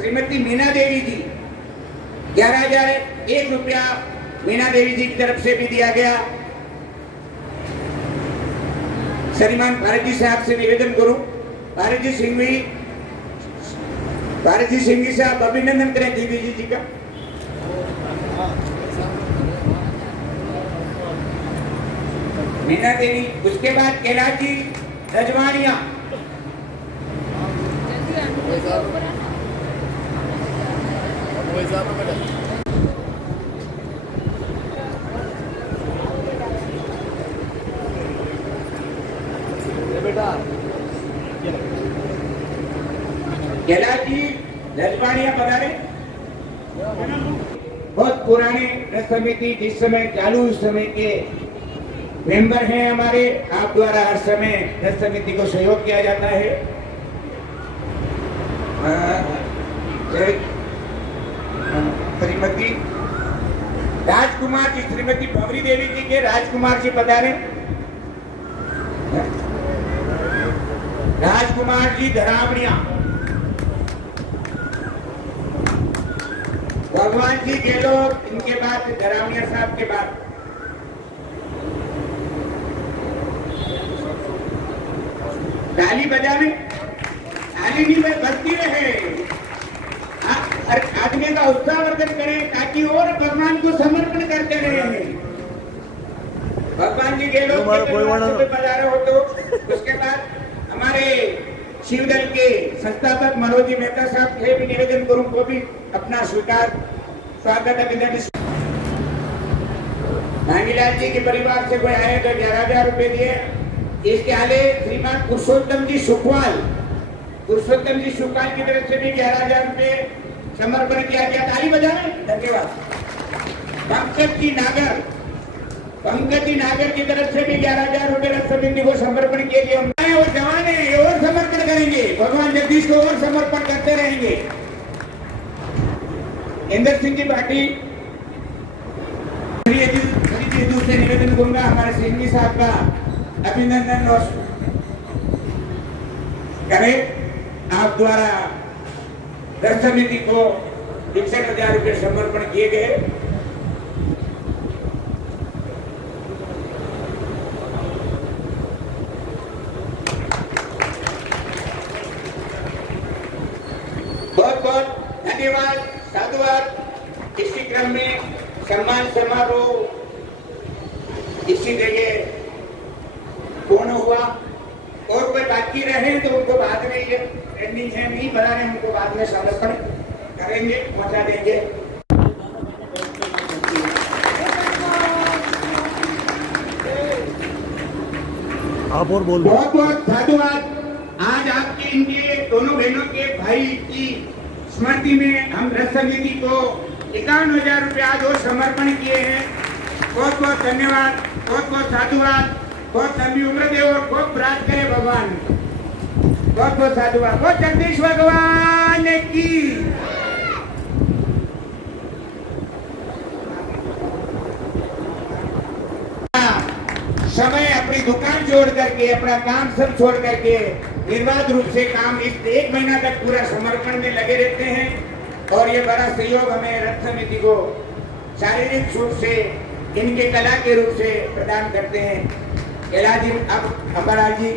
श्रीमती मीना देवी जी 11,001 रुपया मीना देवी जी की तरफ से भी दिया गया। श्रीमान भारत जी साहब से निवेदन करूं, भारत जी सिंघवी साहब अभिनंदन करें दिग्विजय जी का। मीना देवी, उसके बाद कैलाश जी रजवाड़िया कैलाश जी रजवाड़िया पधारे। बहुत पुराने रथ समिति जिस समय चालू उस समय के मेंबर हैं हमारे। आप द्वारा हर समय रथ समिति को सहयोग किया जाता है। श्रीमती राजकुमार जी, श्रीमती भवरी देवी जी के राजकुमार जी पधारे। राजकुमार जी धरावड़िया। भगवान जी गेहलोत, इनके बाद धरावड़िया साहब के बाद ताली बजाने, ताली नहीं बजती रहे। हर आदमी का उत्साहवर्धन करें ताकि और भगवान को समर्पण करते रहे। भगवान जी गेहलोत पधारे हो तो उसके बाद हमारे शिवदल के संस्थापक मनोज जी मेहता साहब से भी निवेदन करूं को भी अपना स्वीकार स्वागत अभिनंदन। भांगीलाल जी के परिवार से कोई आए तो 11,000 रुपए दिए। इसके आगे श्रीमान पुरुषोत्तम जी सुखवाल की तरफ से भी 11,000 रुपए समर्पण किया गया। ताली बजाएं, धन्यवाद। पंकज जी नागर की तरफ से भी 11,000 रुपए रथ समिति को समर्पण किए गए। और जवाने और समर्पण करेंगे, भगवान जगदीश को और समर्पण करते रहेंगे। इंदर सिंह जी भाटी से निवेदन करूंगा हमारे सिंघवी साहब का अभिनंदन और करें। आप द्वारा रथ समिति को 61,000 रुपए समर्पण किए गए। बहुत बहुत धन्यवाद, साधुवाद। इसी क्रम में सम्मान समारोह इसी जगह पूर्ण हुआ। और कोई बाकी रहे तो उनको बाद में ये पेंडिंग है नहीं बना रहे, उनको बाद में समर्पण करेंगे, पहुंचा देंगे। आप और बोल। बहुत बहुत साधुवाद। आज आपके इनके दोनों बहनों के भाई की स्मृति में हम रथ समिति को 51,000 रुपये आज और समर्पण किए हैं। बहुत बहुत धन्यवाद, बहुत बहुत साधुवाद। बहुत लंबी उम्र दे और बहुत प्रार्थ करे भगवान। बहुत बहुत साधुवाद। बहुत जगदीश भगवान की। समय अपनी दुकान छोड़ करके, अपना काम सब छोड़ करके निर्बाध रूप से काम इस 1 महीना तक पूरा समर्पण में लगे रहते हैं। और ये बड़ा सहयोग हमें रथ समिति को शारीरिक रूप से इनके कला के रूप से प्रदान करते हैं। एलाजी अपराज जी,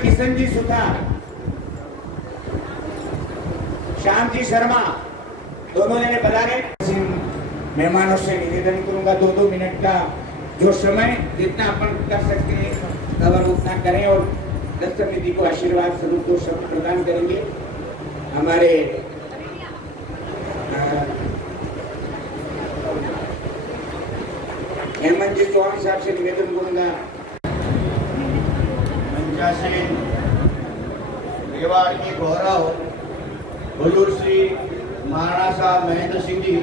किशन जी सुथा, श्याम जी शर्मा, दोनों जने पधारे। मेहमानों से निवेदन करूंगा 2-2 मिनट का जो समय जितना अपन कर सकते हैं खबर उतना करें और रथ समिति को आशीर्वाद स्वरूप 2 शब्द प्रदान करेंगे। हमारे हेमंत जी चौहान साहब से निवेदन करूंगा। मंचासीन मेवाड़ के गौरव हुजूर श्री महाराणा साहब महेंद्र सिंह जी,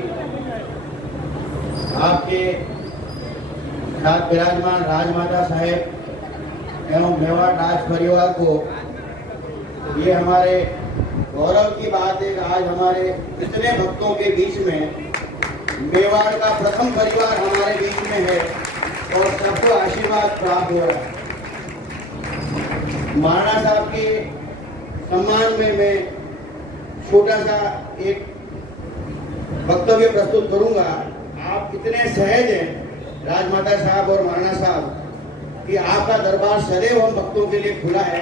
आपके साथ विराजमान राजमाता साहेब एवं मेवाड़ राज परिवार को ये हमारे गौरव की बात है कि आज हमारे इतने भक्तों के बीच में मेवाड़ का प्रथम परिवार हमारे बीच में है और सबको आशीर्वाद प्राप्त हो रहा है। महाराणा साहब के सम्मान में मैं छोटा सा एक वक्तव्य प्रस्तुत करूंगा। आप इतने सहज हैं राजमाता साहब और महाराणा साहब कि आपका दरबार सदैव हम भक्तों के लिए खुला है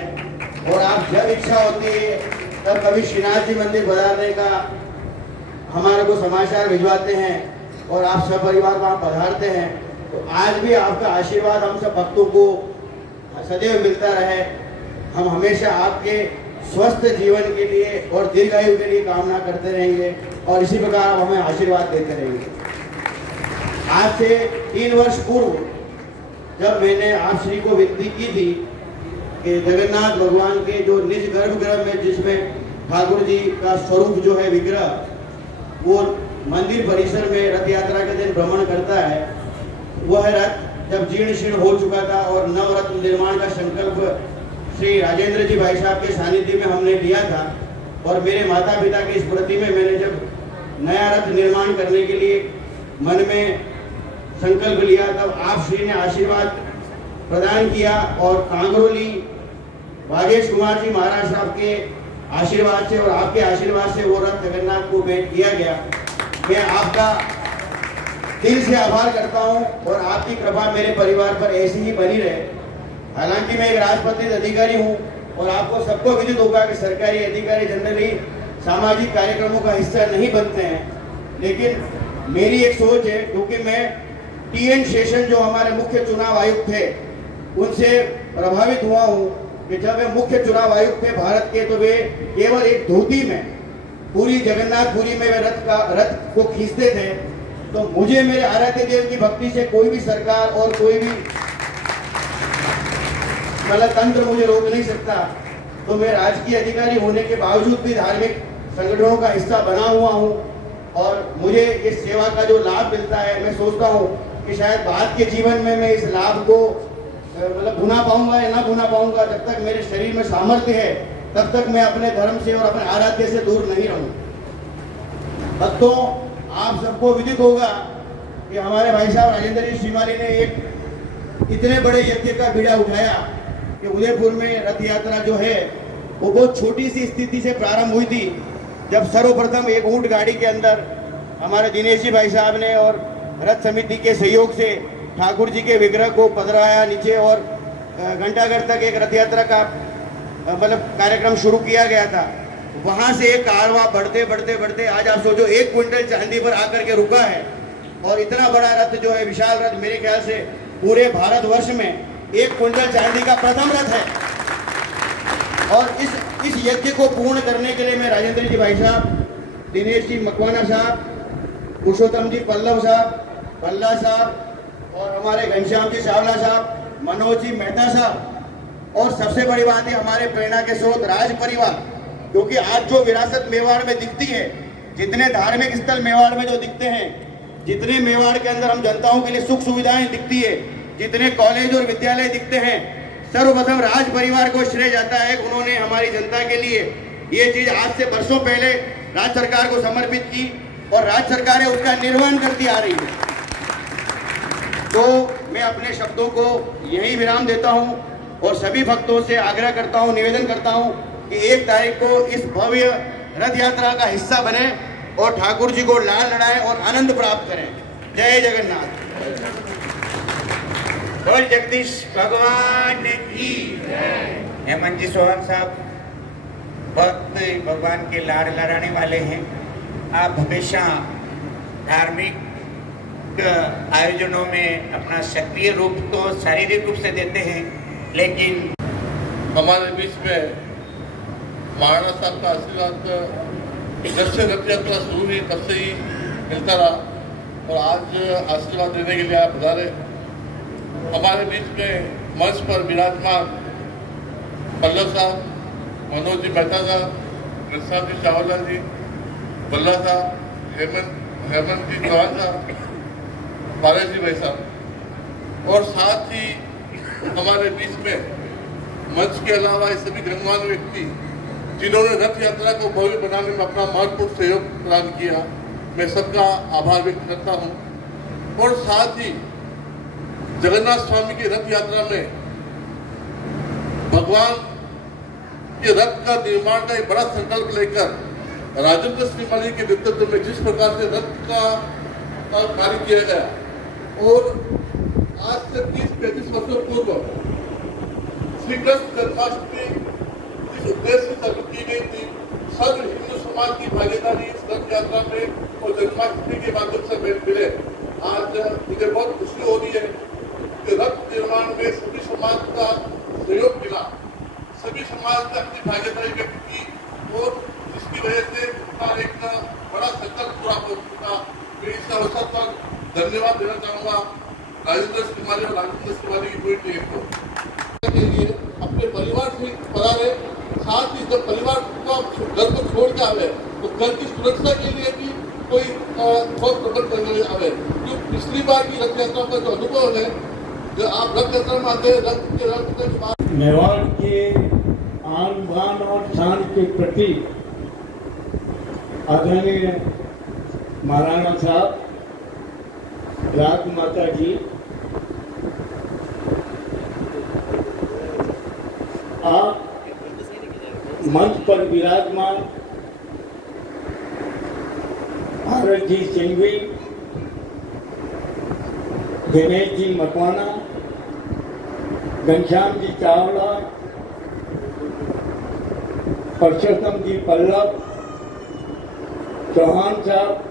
और आप जब इच्छा होती है तब कभी श्रीनाथ जी मंदिर पधारने का हमारे को समाचार भिजवाते हैं और आप सब परिवार वहाँ पधारते हैं। तो आज भी आपका आशीर्वाद हम सब भक्तों को सदैव मिलता रहे। हम हमेशा आपके स्वस्थ जीवन के लिए और दीर्घायु के लिए कामना करते रहेंगे और इसी प्रकार आप हमें आशीर्वाद देते रहेंगे। आज से 3 वर्ष पूर्व जब मैंने आप श्री को विनती की थी कि जगन्नाथ भगवान के जो निज गर्भगृह में जिसमें ठाकुर जी का स्वरूप जो है विग्रह वो मंदिर परिसर में रथ यात्रा के दिन भ्रमण करता है, वह रथ जब जीर्ण शीर्ण हो चुका था और नवरथ निर्माण का संकल्प श्री राजेंद्र जी भाई साहब के सानिध्य में हमने लिया था और मेरे माता पिता की स्मृति में मैंने जब नया रथ निर्माण करने के लिए मन में संकल्प लिया तब आप श्री ने आशीर्वाद प्रदान किया और कांगरोली भागेश कुमार जी महाराज साहब के आशीर्वाद से और आपके आशीर्वाद से वो रथ जगन्नाथ को भेंट किया गया। मैं आपका दिल से आभार करता हूं और आपकी कृपा मेरे परिवार पर ऐसी ही बनी रहे। हालांकि मैं एक राजपत्रित अधिकारी हूं और आपको सबको विदित होगा कि सरकारी अधिकारी जनरली सामाजिक कार्यक्रमों का हिस्सा नहीं बनते हैं, लेकिन मेरी एक सोच है क्योंकि मैं TN शेषन जो हमारे मुख्य चुनाव आयुक्त थे उनसे प्रभावित हुआ हूं कि जब वे मुख्य चुनाव आयुक्त थे भारत के तो वे केवल एक धोती में पूरी जगन्नाथपुरी में वे रथ को खींचते थे। तो मुझे मेरे आराध्य देव की भक्ति से कोई भी सरकार और कोई भी मतलब तंत्र मुझे रोक नहीं सकता। तो मैं राजकीय अधिकारी होने के बावजूद भी धार्मिक संगठनों का हिस्सा बना हुआ हूँ और मुझे इस सेवा का जो लाभ मिलता है मैं सोचता हूँ कि शायद बाद के जीवन में मैं इस लाभ को मतलब भुना पाऊंगा या ना भुना पाऊंगा। जब तक मेरे शरीर में सामर्थ्य है तब तक मैं अपने धर्म से और अपने आराध्य से दूर नहीं रहूं। भक्तों, आप सबको विदित होगा कि हमारे भाई साहब राजेंद्र जी श्रीमाली ने एक इतने बड़े यज्ञ का बीड़ा उठाया कि उदयपुर में रथ यात्रा जो है वो बहुत छोटी सी स्थिति से प्रारंभ हुई थी। जब सर्वप्रथम एक ऊंट गाड़ी के अंदर हमारे दिनेश जी भाई साहब ने और रथ समिति के सहयोग से ठाकुर जी के विग्रह को पधराया नीचे और घंटाघर तक एक रथ यात्रा का मतलब कार्यक्रम शुरू किया गया था। वहां से एक कारवां बढ़ते बढ़ते बढ़ते आज आप सोचो 1 क्विंटल चांदी पर आकर के रुका है और इतना बड़ा रथ जो है विशाल रथ मेरे ख्याल से पूरे भारतवर्ष में 1 क्विंटल चांदी का प्रथम रथ है। और इस यज्ञ को पूर्ण करने के लिए मैं राजेंद्र जी भाई साहब, दिनेश जी मकवाना साहब, पुरुषोत्तम जी पल्लव साहब, पल्ला साहब और हमारे घनश्याम जी चावला साहब, मनोज जी मेहता साहब और सबसे बड़ी बात है हमारे प्रेरणा के स्रोत राज परिवार, क्योंकि आज जो विरासत मेवाड़ में दिखती है, जितने धार्मिक स्थल मेवाड़ में जो दिखते हैं, जितने मेवाड़ के अंदर हम जनताओं के लिए सुख सुविधाएं दिखती है, जितने कॉलेज और विद्यालय दिखते हैं, सर्वप्रथम राज परिवार को श्रेय जाता है। उन्होंने हमारी जनता के लिए ये चीज आज से वर्षों पहले राज्य सरकार को समर्पित की और राज्य सरकारें उसका निर्वहन करती आ रही है। तो मैं अपने शब्दों को यही विराम देता हूं और सभी भक्तों से आग्रह करता हूं, निवेदन करता हूं कि 1 तारीख को इस भव्य रथ यात्रा का हिस्सा बने और ठाकुर जी को लाल लड़ाएं और आनंद प्राप्त करें। जय जगन्नाथ। बोल जगदीश भगवान की। हेमंत जी सोहन साहब बहुत भगवान के लाड़ लड़ाने वाले हैं। आप हमेशा धार्मिक आयोजनों में अपना सक्रिय रूप तो शारीरिक रूप से देते हैं, लेकिन हमारे बीच में महाराणा साहब का आशीर्वाद जब से रथ यात्रा शुरू हुई तब से ही मिलता रहा और आज आशीर्वाद देने के लिए आप पधारे। हमारे बीच में मंच पर विराजमान पल्लव साहब, मनोज जी मेहता साहब, प्रसाद जी चावला जी, बल्ला साहब, हेमंत जी चौहान साहब, पारस जी भाई साहब और साथ ही हमारे बीच में मंच के अलावा ये सभी गणमान्य व्यक्ति जिन्होंने रथ यात्रा को भव्य बनाने में अपना महत्वपूर्ण सहयोग प्रदान किया, मैं सबका आभार व्यक्त करता हूं। और साथ ही जगन्नाथ स्वामी की रथ यात्रा में भगवान के रथ का निर्माण का एक बड़ा संकल्प लेकर राजेंद्र श्रीमाली के नेतृत्व में जिस प्रकार से रथ का कार्य किया गया और आज से 30-35 वर्षों पूर्व श्री कृष्ण जन्माष्टमी जिस उद्देश्य से चालू की गई थी, सर्व हिंदू समाज की भागीदारी इस रथ यात्रा में और जन्माष्टमी के माध्यम से मिले। आज मुझे बहुत खुशी हो रही है कि रथ निर्माण में सभी समाज का सहयोग मिला, सभी समाज ने अपनी भागीदारी व्यक्त की और जिसकी वजह से उनका एक बड़ा संकल्प पूरा हो चुका। मैं इस अवसर पर धन्यवाद देना चाहूंगा राजेंद्र श्रीमाली और राजेंद्र श्रीमाली की पूरी टीम को के लिए अपने परिवार से पधारे। साथ ही जब परिवार को घर को छोड़ के आवे तो घर की सुरक्षा के लिए भी कोई बहुत प्रबंध करने आवे। जो पिछली बार की रथ यात्रा का जो अनुभव है, जो आप रथ यात्रा में आते हैं, रथ के बाद मेवाड़ के आन बान और शान के प्रति आदरणीय महाराणा साहब, राजमाता जी, आप मंच पर विराजमान भारत जी सिंघवी, दिनेश जी मकवाना, घनश्याम जी चावला, परसोत्तम जी पल्लव, चौहान साहब,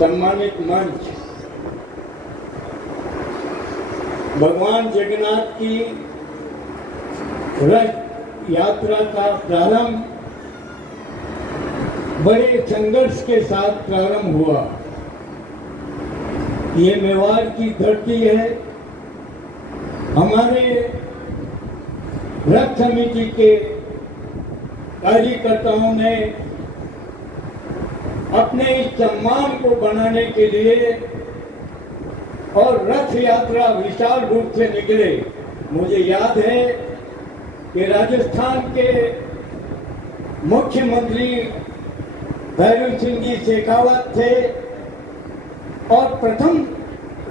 सम्मानित मंच, भगवान जगन्नाथ की रथ यात्रा का प्रारंभ बड़े संघर्ष के साथ प्रारंभ हुआ। ये मेवाड़ की धरती है। हमारे रथ समिति के कार्यकर्ताओं ने अपने इस सम्मान को बनाने के लिए और रथ यात्रा विशाल रूप से निकले। मुझे याद है कि राजस्थान के मुख्यमंत्री भैरव सिंह जी शेखावत थे और प्रथम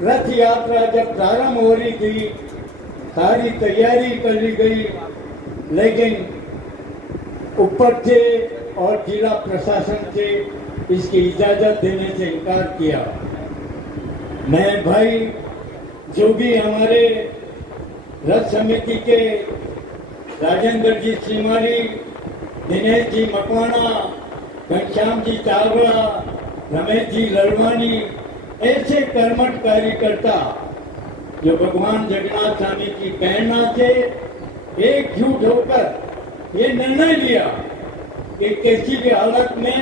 रथ यात्रा जब प्रारंभ हो रही थी, सारी तैयारी कर ली गई, लेकिन ऊपर से और जिला प्रशासन से इसकी इजाजत देने से इनकार किया। मैं भाई जो भी हमारे रथ समिति के राजेंद्र जी श्रीमाली, दिनेश जी मकवाना, घनश्याम जी चावला, रमेश जी ललवानी, ऐसे कर्मठ कार्यकर्ता जो भगवान जगन्नाथ स्वामी की प्रेरणा से एकजुट होकर ये निर्णय लिया कि किसी भी हालत में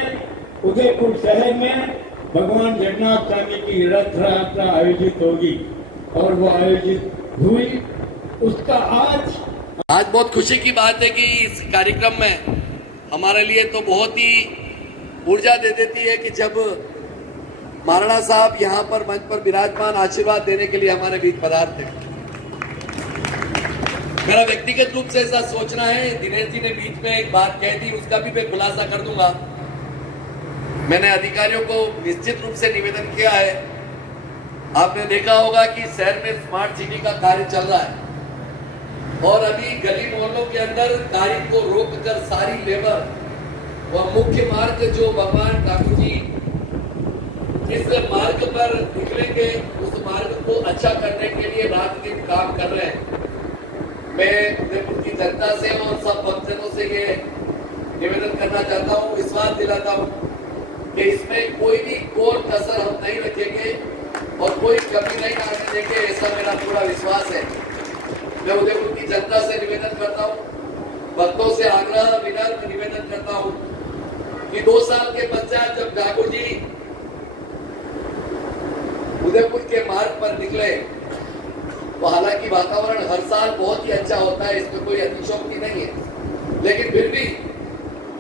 उदयपुर शहर में भगवान जगन्नाथ स्वामी की रथ यात्रा आयोजित होगी और वो आयोजित हुई। उसका आज बहुत खुशी की बात है कि इस कार्यक्रम में हमारे लिए तो बहुत ही ऊर्जा दे देती है कि जब महाराणा साहब यहाँ पर मंच पर विराजमान आशीर्वाद देने के लिए हमारे बीच पधारते हैं। मेरा व्यक्तिगत रूप से ऐसा सोचना है, दिनेश जी ने बीच में एक बात कह दी, उसका भी मैं खुलासा कर दूंगा। मैंने अधिकारियों को निश्चित रूप से निवेदन किया है। आपने देखा होगा कि शहर में स्मार्ट सिटी का कार्य चल रहा है और अभी गली मोहल्लों के अंदर कार्य को रोककर सारी लेबर वह मुख्य मार्ग जो भगवान ठाकुर जी जिस मार्ग पर निकलेंगे उस मार्ग को अच्छा करने के लिए रात दिन काम कर रहे हैं। मैं उदयपुर की जनता से और सब भक्तजनों से ये निवेदन करना चाहता हूँ, विश्वास दिलाता हूँ कि इसमें कोई भी कोर कसर हम नहीं रखेंगे और कोई कमी नहीं आने देंगे, ऐसा मेरा पूरा विश्वास है। मैं उदयपुर की जनता से निवेदन करता हूँ, भक्तों से आग्रह विनम्र निवेदन करता हूँ कि 2 साल के पश्चात जब ठाकुर जी उदयपुर के मार्ग पर निकले तो हालांकि वातावरण हर साल बहुत ही अच्छा होता है, इसमें कोई अतिशयोक्ति नहीं है, लेकिन फिर भी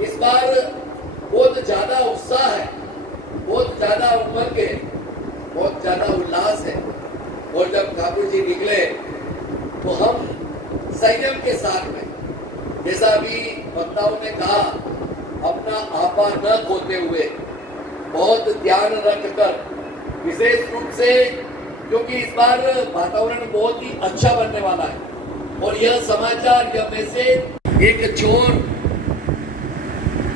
इस बार बहुत ज्यादा उत्साह है, बहुत ज्यादा उमंग है, बहुत ज्यादा उल्लास है। और जब ठाकुर जी निकले तो हम संयम के साथ में, जैसा अभी वक्ताओं ने कहा, अपना आपा न खोते हुए बहुत ध्यान रखकर, विशेष रूप से क्योंकि इस बार वातावरण बहुत ही अच्छा बनने वाला है और यह समाचार, यह मैसेज, एक चोर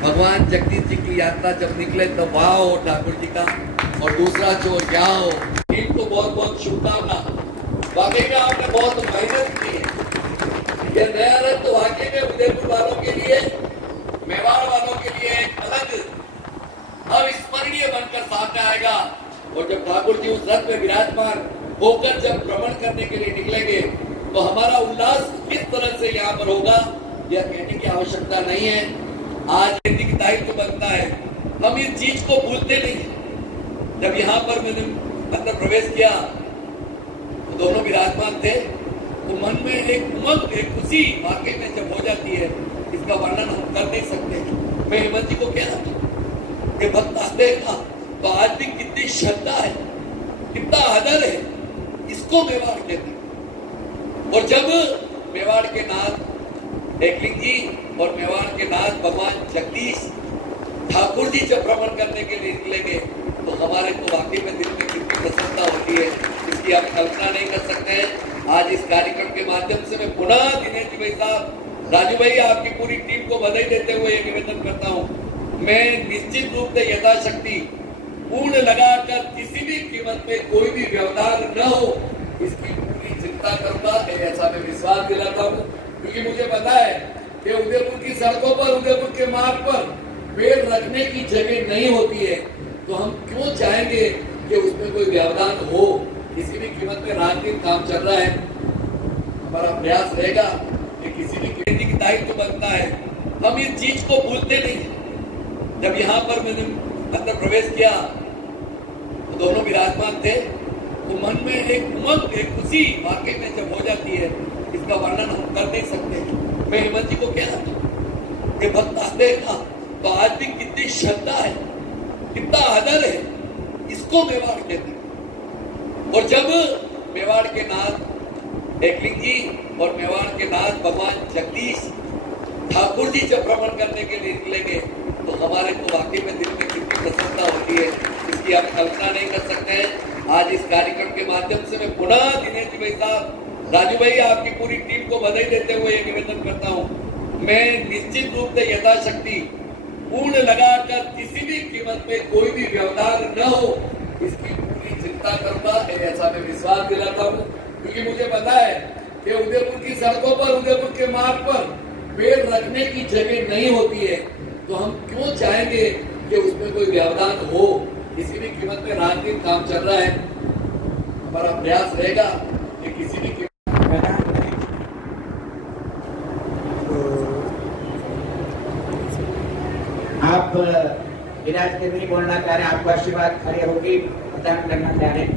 भगवान जगदीश जी की यात्रा जब निकले तो वाह हो ठाकुर जी का, और दूसरा चोर क्या हो। टीम को बहुत बहुत शुभकामना। वाकई में आपने बहुत मेहनत की है। यह नया रथ तो वाकई में उदयपुर वालों के लिए, मेवाड़ वालों के लिए एक अलग अविस्मरणीय बनकर सामने आएगा। और जब ठाकुर जी उस रथ में विराजमान होकर जब भ्रमण करने के लिए निकलेंगे तो हमारा उल्लास किस तरह से यहाँ पर होगा, यह कहने की आवश्यकता नहीं है। आज नैतिक दायित्व बनता है, हम इस चीज को भूलते नहीं। जब यहाँ पर मैंने अंदर प्रवेश किया तो दोनों विराजमान थे, तो मन में एक उमंग, एक खुशी वाकई में जब हो जाती है, इसका वर्णन हम कर नहीं सकते। मैं हेमंत जी को कह रहा था कि भक्त आते हैं तो आज भी कितनी श्रद्धा है, कितना आदर है, इसको मेवाड़ कहते हैं। और जब मेवाड़ के नाथ एकलिंग जी और मेवाड़ के नाथ भगवान जगदीश ठाकुर जी जब भ्रमण करने के लिए निकलेंगे तो हमारे को वाकई में दिल में कितनी प्रसन्नता होती है, इसकी आप कल्पना नहीं कर सकते हैं। आज इस कार्यक्रम के माध्यम से मैं पुनः दिनेश जी भाई साहब, राजू भाई, आपकी पूरी टीम को बधाई देते हुए ये निवेदन करता हूँ, मैं निश्चित रूप से यथाशक्ति पूर्ण लगाकर किसी भी कीमत पे कोई भी व्यवधान न हो, इसकी पूरी चिंता करूंगा, ऐसा मैं विश्वास दिलाता हूँ। क्योंकि मुझे पता है कि उदयपुर की सड़कों पर, उदयपुर के मार्ग पर पेड़ रखने की जगह नहीं होती है, तो हम क्यों चाहेंगे कि उसमें कोई व्यवधान हो। किसी भी कीमत पे रात दिन काम चल रहा है, हमारा प्रयास रहेगा कि किसी भी कीमत दायित्व बनता है, हम इस चीज को भूलते नहीं। जब यहाँ पर मैंने अंदर प्रवेश किया तो दोनों विराजमान थे, तो मन में एक उमंग, एक खुशी वाकई में जब हो जाती है, इसका वर्णन हम कर नहीं सकते। मैं हेमंत जी को कह रहा था कि भक्त आते हैं तो आज भी कितनी श्रद्धा है, कितना आदर है, इसको मेवाड़ कहते हैं। और जब मेवाड़ के नाथ एकलिंग जी और मेवाड़ के नाथ भगवान जगदीश ठाकुर जी जब भ्रमण करने के लिए निकलेंगे तो हमारे को वाकई में दिल में कितनी प्रसन्नता होती है, इसकी आप कल्पना नहीं कर सकते हैं। आज इस कार्यक्रम के माध्यम से मैं पुनः दिनेश जी भाई साहब, राजू भाई, आपकी पूरी टीम को बधाई देते हुए ये निवेदन करता हूँ, मैं निश्चित रूप से यथाशक्ति पूर्ण लगाकर किसी भी कीमत पे कोई भी व्यवधान न हो, इसकी पूरी चिंता करूंगा, ऐसा मैं विश्वास दिलाता हूँ। क्योंकि मुझे पता है कि उदयपुर की सड़कों पर, उदयपुर के मार्ग पर पेड़ रखने की जगह नहीं होती है, तो हम क्यों चाहेंगे कि उसमें कोई व्यवधान हो। किसी भी कीमत पे रात दिन काम चल रहा है, हमारा प्रयास रहेगा कि किसी भी आप विराज के नहीं बोलना चाह रहे, आपको आशीर्वाद खड़े होगी प्रदान करना चाह रहे।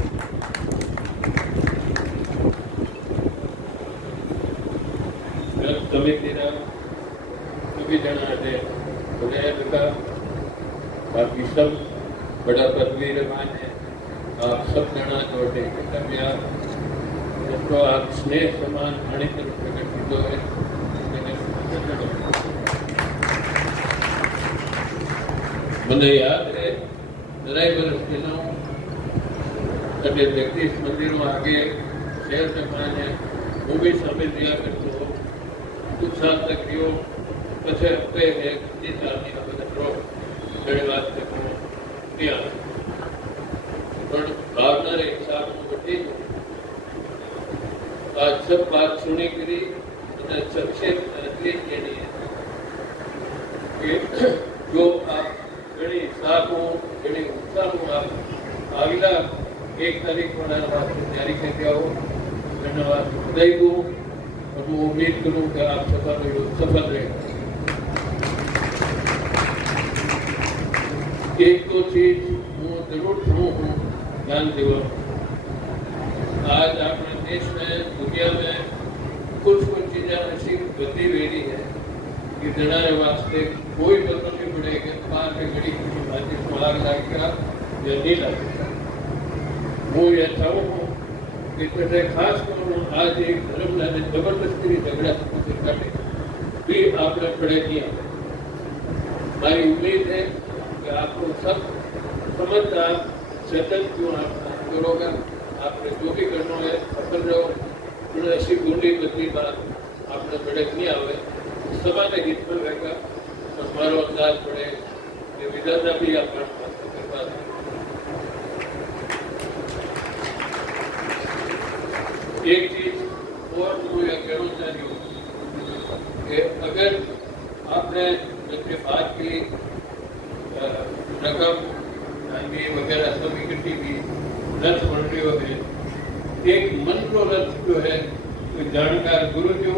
समितीना सभी जना है बाकी सब बड़ा पदवीरमान है, आप सब जना जोड़े तो आप स्नेह समान घणी तरफ प्रकट किया है। મને યાદ है જરાય વર્ષ પહેલા कभी जगदीश मंदिरों आगे शहर में माने वो भी शामिल दिया करते हो कुछ साल तक रियो पछे हफ्ते है 30 साल की बदलो दुनिया पण भावना रे हिसाब वठी आज सब बात सुनी करी અને संक्षेप એટલી જ એની કે જો आप ઘણી સારું ઘણી ઉત્સાહનું आप अगला 1 तारीख को तैयारी करके आओ। धन्यवाद बधाई दूँ और मैं उम्मीद करूँ कि आप सफल रहेगा। एक तो चीज हूँ जरूर हूँ ध्यान देवा। आज अपने देश में दुनिया में कुछ चीजें ऐसी बदली वेरी है कि जनारे वास्ते कोई मतलब नहीं पड़े कि बाहर में घड़ी बातें आग लगेगा या नहीं लगेगा। वो ये चाहूँ कि खास करो आज एक धर्म ने जबरदस्ती झगड़ा से काटे भी आपने खड़े किया। हमारी उम्मीद है कि आपको सब समझदार सतत क्यों आप करोगे। आपने जो भी करना है सफल रहो। ऐसी बूंदी बदली बात आपने बड़े नहीं आवे सभा में हित में रहेगा और हमारो अंदाज पड़े कि विधाता भी आप एक चीज और मैं यह कहना चाह रही हूँ कि अगर आपने जैसे बात की रकम वगैरह सब इकट्ठी की रथ मंडली वगैरह एक मंत्र रथ जो है कोई जानकार गुरु जो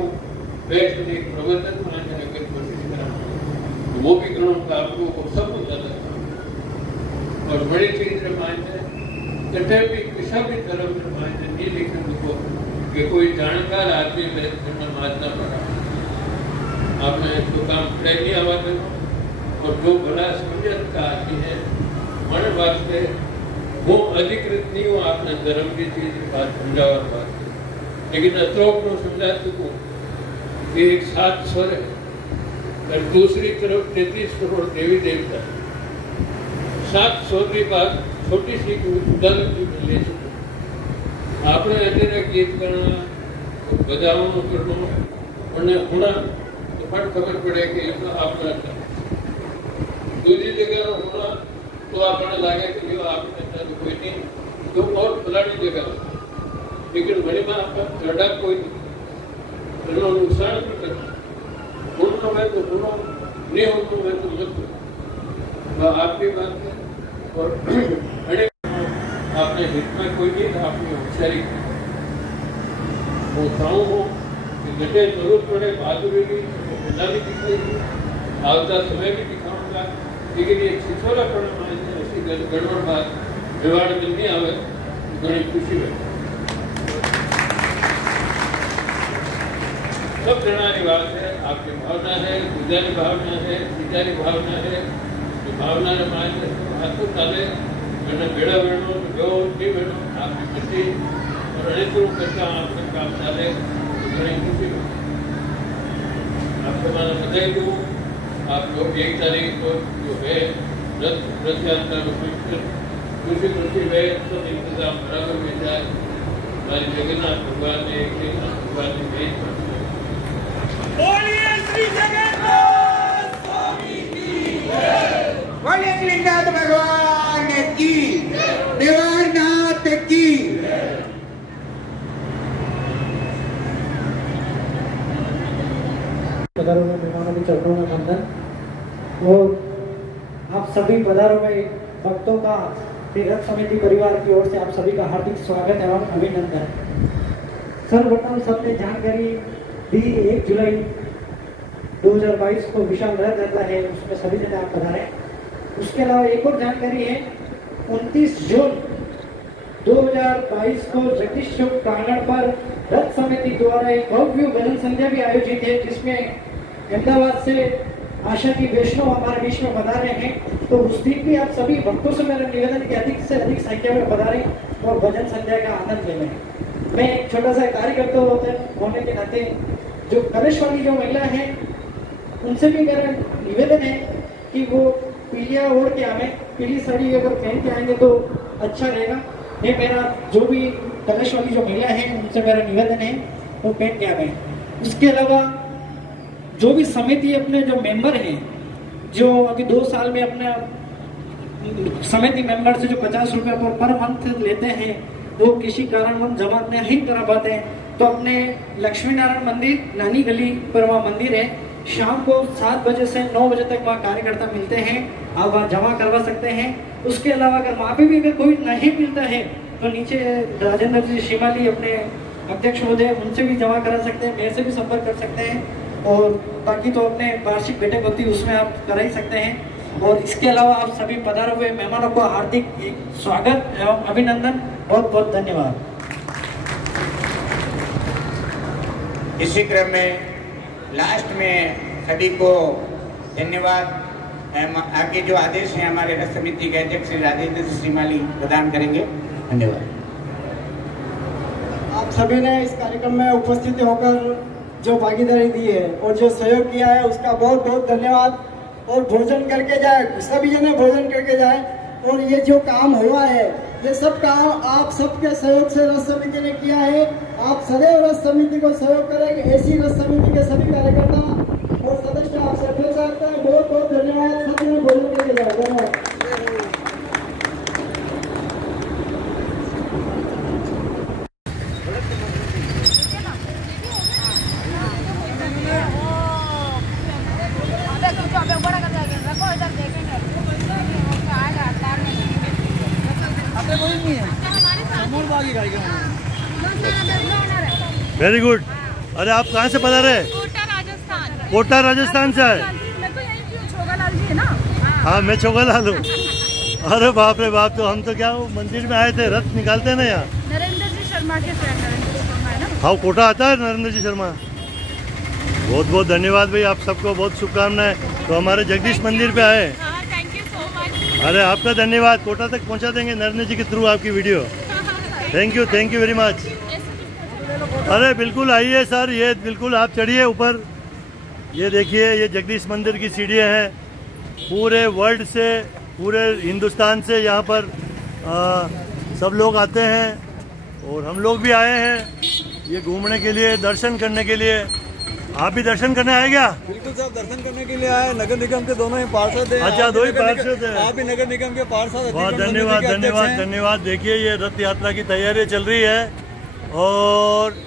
वैष्णवी प्रवर्तन मान्य अगर कोशिश करा तो वो भी करो आपको सब होता है। और बड़ी चीज मान्य कटे भी किसी भी धर्म में मान्य नहीं लिखे को कि कोई जानकार आदमी में मानना पड़ा आपने तो काम खड़े नहीं आवा करो। और जो बड़ा समझत का आदमी है मन वास्ते वो अधिकृत नहीं हो आपने धर्म की चीज बात समझावा बात लेकिन अत्रोक को समझा सकूं कि एक 7 स्वर है और दूसरी तरफ 33 करोड़ देवी देवता 7 स्वर की बात छोटी सी उदाहरण भी मैं ले सकूं। आपने अटेरा गीत करना बजावनो करना उन्हें होना तो फट खबर पड़े कि ये आपने दूसरी जगह होना तो आपने लगे कि जो आपने तो कोई नहीं तो और फलानी जगह लेकिन बड़ी बात आपका झड़ा कोई नहीं नुकसान भी करना गुणों में तो गुणों नहीं होने में तो मत आपकी बात है। और आपने हित में कोई नहीं आपने होशियारी वो चाहूँ हो कि घटे जरूरत पड़े बहादुरी भी भी दिखाएगी आवता समय भी दिखाऊंगा लेकिन ये छिछोला पड़े ऐसी गड़बड़ बात विवाद में नहीं आवे घनी खुशी है। सब जनारी बात है आपकी भावना है गुजारी भावना है विचारी भावना है तो भावना ने मान हाथों चाले मैंने बेड़ा बेड़ो जो भी बेड़ो आपकी खुशी और अनेकों करता आपका काम चाले घनी खुशी है। आपको मैं बधाई दूँ आप लोग 1 तारीख को जो है रथ यात्रा खुशी है सब इंतजाम बराबर में जाए हमारे जगन्नाथ भगवान ने एक दिन भगवान ने भेज बोलिए श्री जगन्नाथ स्वामी की बोलिए जगन्नाथ भगवान की देवानाथ की पधारों में मेहमानों के चरणों में वंदन और आप सभी पधारों में भक्तों का रथ समिति परिवार की ओर से आप सभी का हार्दिक स्वागत एवं अभिनंदन। सर्वप्रथम सबने जानकारी दी 1 जुलाई 2022 को विशाल रथ यात्रा है उसमें सभी जने आप पधारे। उसके अलावा एक और जानकारी है 29 जून 2022 को जगदीश चौक प्रांगण पर रथ समिति द्वारा एक भव्य भजन संध्या भी आयोजित है जिसमें अहमदाबाद से आशा की वैष्णव हमारे बीच में पधारे हैं। तो उस दिन भी आप सभी भक्तों से मेरा निवेदन कि अधिक से अधिक संख्या में पधारें और भजन संध्या का आनंद लें। मैं एक छोटा सा कार्यकर्ता होने के नाते जो कलश वाली जो महिला है उनसे भी मेरा निवेदन है कि वो पीलिया ओढ़ के आवे, पीली साड़ी अगर पहन के आएंगे तो अच्छा रहेगा। ये मेरा जो भी कलश वाली जो महिला है उनसे मेरा निवेदन है वो पहन के आवे। उसके अलावा जो भी समिति अपने जो मेंबर हैं जो अभी 2 साल में अपना समिति मेंबर से जो 50 रुपए पर मंथ लेते हैं वो किसी कारण जमा नहीं करा पाते हैं, तो अपने लक्ष्मी नारायण मंदिर नानी गली पर वहाँ मंदिर है, शाम को 7 बजे से 9 बजे तक वहाँ कार्यकर्ता मिलते हैं, आप वहाँ जमा करवा सकते हैं। उसके अलावा अगर वहाँ पे भी अगर कोई नहीं मिलता है तो नीचे राजेंद्र जी शिमाली अपने अध्यक्ष महोदय उनसे भी जमा करा सकते हैं, मेरे से भी संपर्क कर सकते हैं, और बाकी तो अपने वार्षिक बैठक होती है उसमें आप करा ही सकते हैं। और इसके अलावा आप सभी पधारे हुए मेहमानों को हार्दिक स्वागत एवं अभिनंदन, बहुत बहुत धन्यवाद। इसी क्रम में लास्ट में सभी को धन्यवाद। आगे जो आदेश हैं हमारे रथ समिति के अध्यक्ष श्री राजेंद्र श्रीमाली प्रदान करेंगे। धन्यवाद। आप सभी ने इस कार्यक्रम में उपस्थित होकर जो भागीदारी दी है और जो सहयोग किया है उसका बहुत बहुत धन्यवाद। और भोजन करके जाए, सभी जने भोजन करके जाए। और ये जो काम हुआ है ये सब काम आप सबके सहयोग से रथ समिति ने किया है। आप सदैव रथ समिति को सहयोग करेंगे, ऐसी रथ समिति के सभी कार्यकर्ता और सदस्य आपसे फिर चाहते हैं। बहुत बहुत धन्यवाद। सभी ने भोजन करके जाए। धन्यवाद। Very good. अरे आप कहाँ से पधारे? कोटा राजस्थान से आए? हाँ मैं छोगालाल हूँ। अरे बाप रे बाप, तो हम तो क्या मंदिर में आए थे, रथ निकालते हैं ना यहाँ। नरेंद्र जी शर्मा के फ्रेंड। हाँ कोटा आता है नरेंद्र जी शर्मा। बहुत बहुत धन्यवाद भाई, आप सबको बहुत शुभकामनाएं। तो हमारे जगदीश मंदिर पे आए। Thank you so much. अरे आपका धन्यवाद, कोटा तक पहुँचा देंगे नरेंद्र जी के थ्रू आपकी video. Thank you very much. अरे बिल्कुल आइए सर, ये बिल्कुल आप चढ़िए ऊपर। ये देखिए ये जगदीश मंदिर की सीढ़ियाँ हैं। पूरे वर्ल्ड से, पूरे हिंदुस्तान से यहाँ पर सब लोग आते हैं और हम लोग भी आए हैं ये घूमने के लिए, दर्शन करने के लिए। आप भी दर्शन करने आए क्या? बिल्कुल साहब, दर्शन करने के लिए आए। नगर निगम के दोनों ही पार्षद हैं। अच्छा, दो ही पार्षद हैं। आप भी नगर निगम के पार्षद। बहुत धन्यवाद धन्यवाद धन्यवाद। देखिए ये रथ यात्रा की तैयारी चल रही है और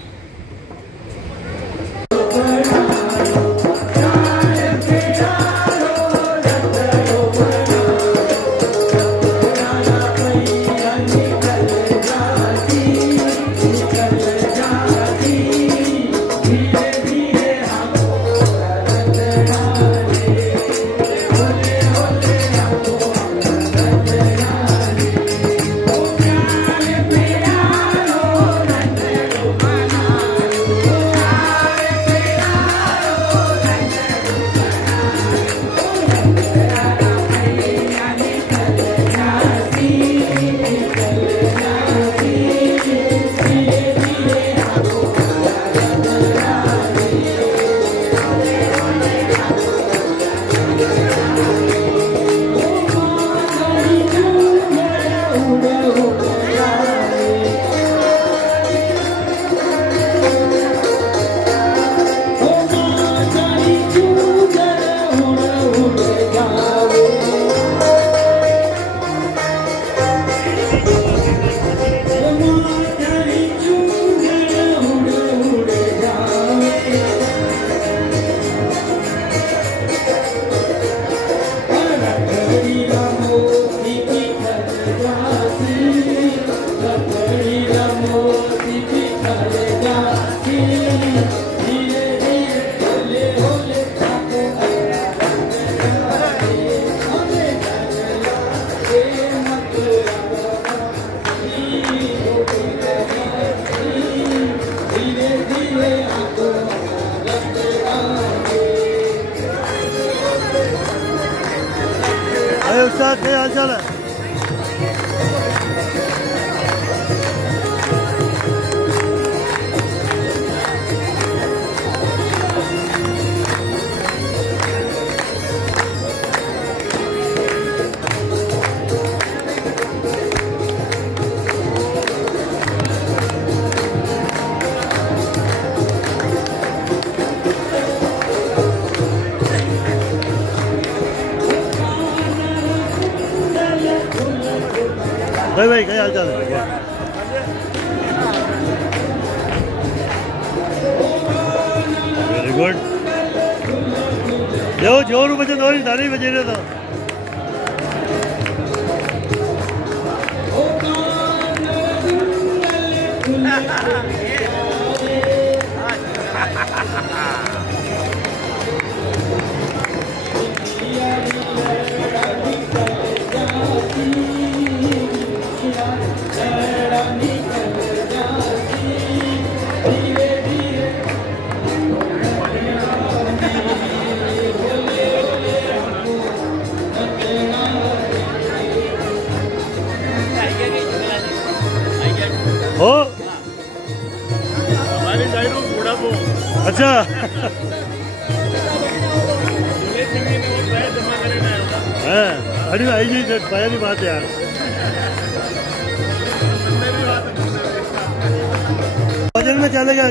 उस्ताद क्या हाल चाल है? भाई क्या हाल चाल है? Very good. जो जोर बजे दो ताली बजे रहे तो हो हमारी साइड में बूढ़ा को अच्छा अरे आइए पहली बात है यार। वजन में चलेगा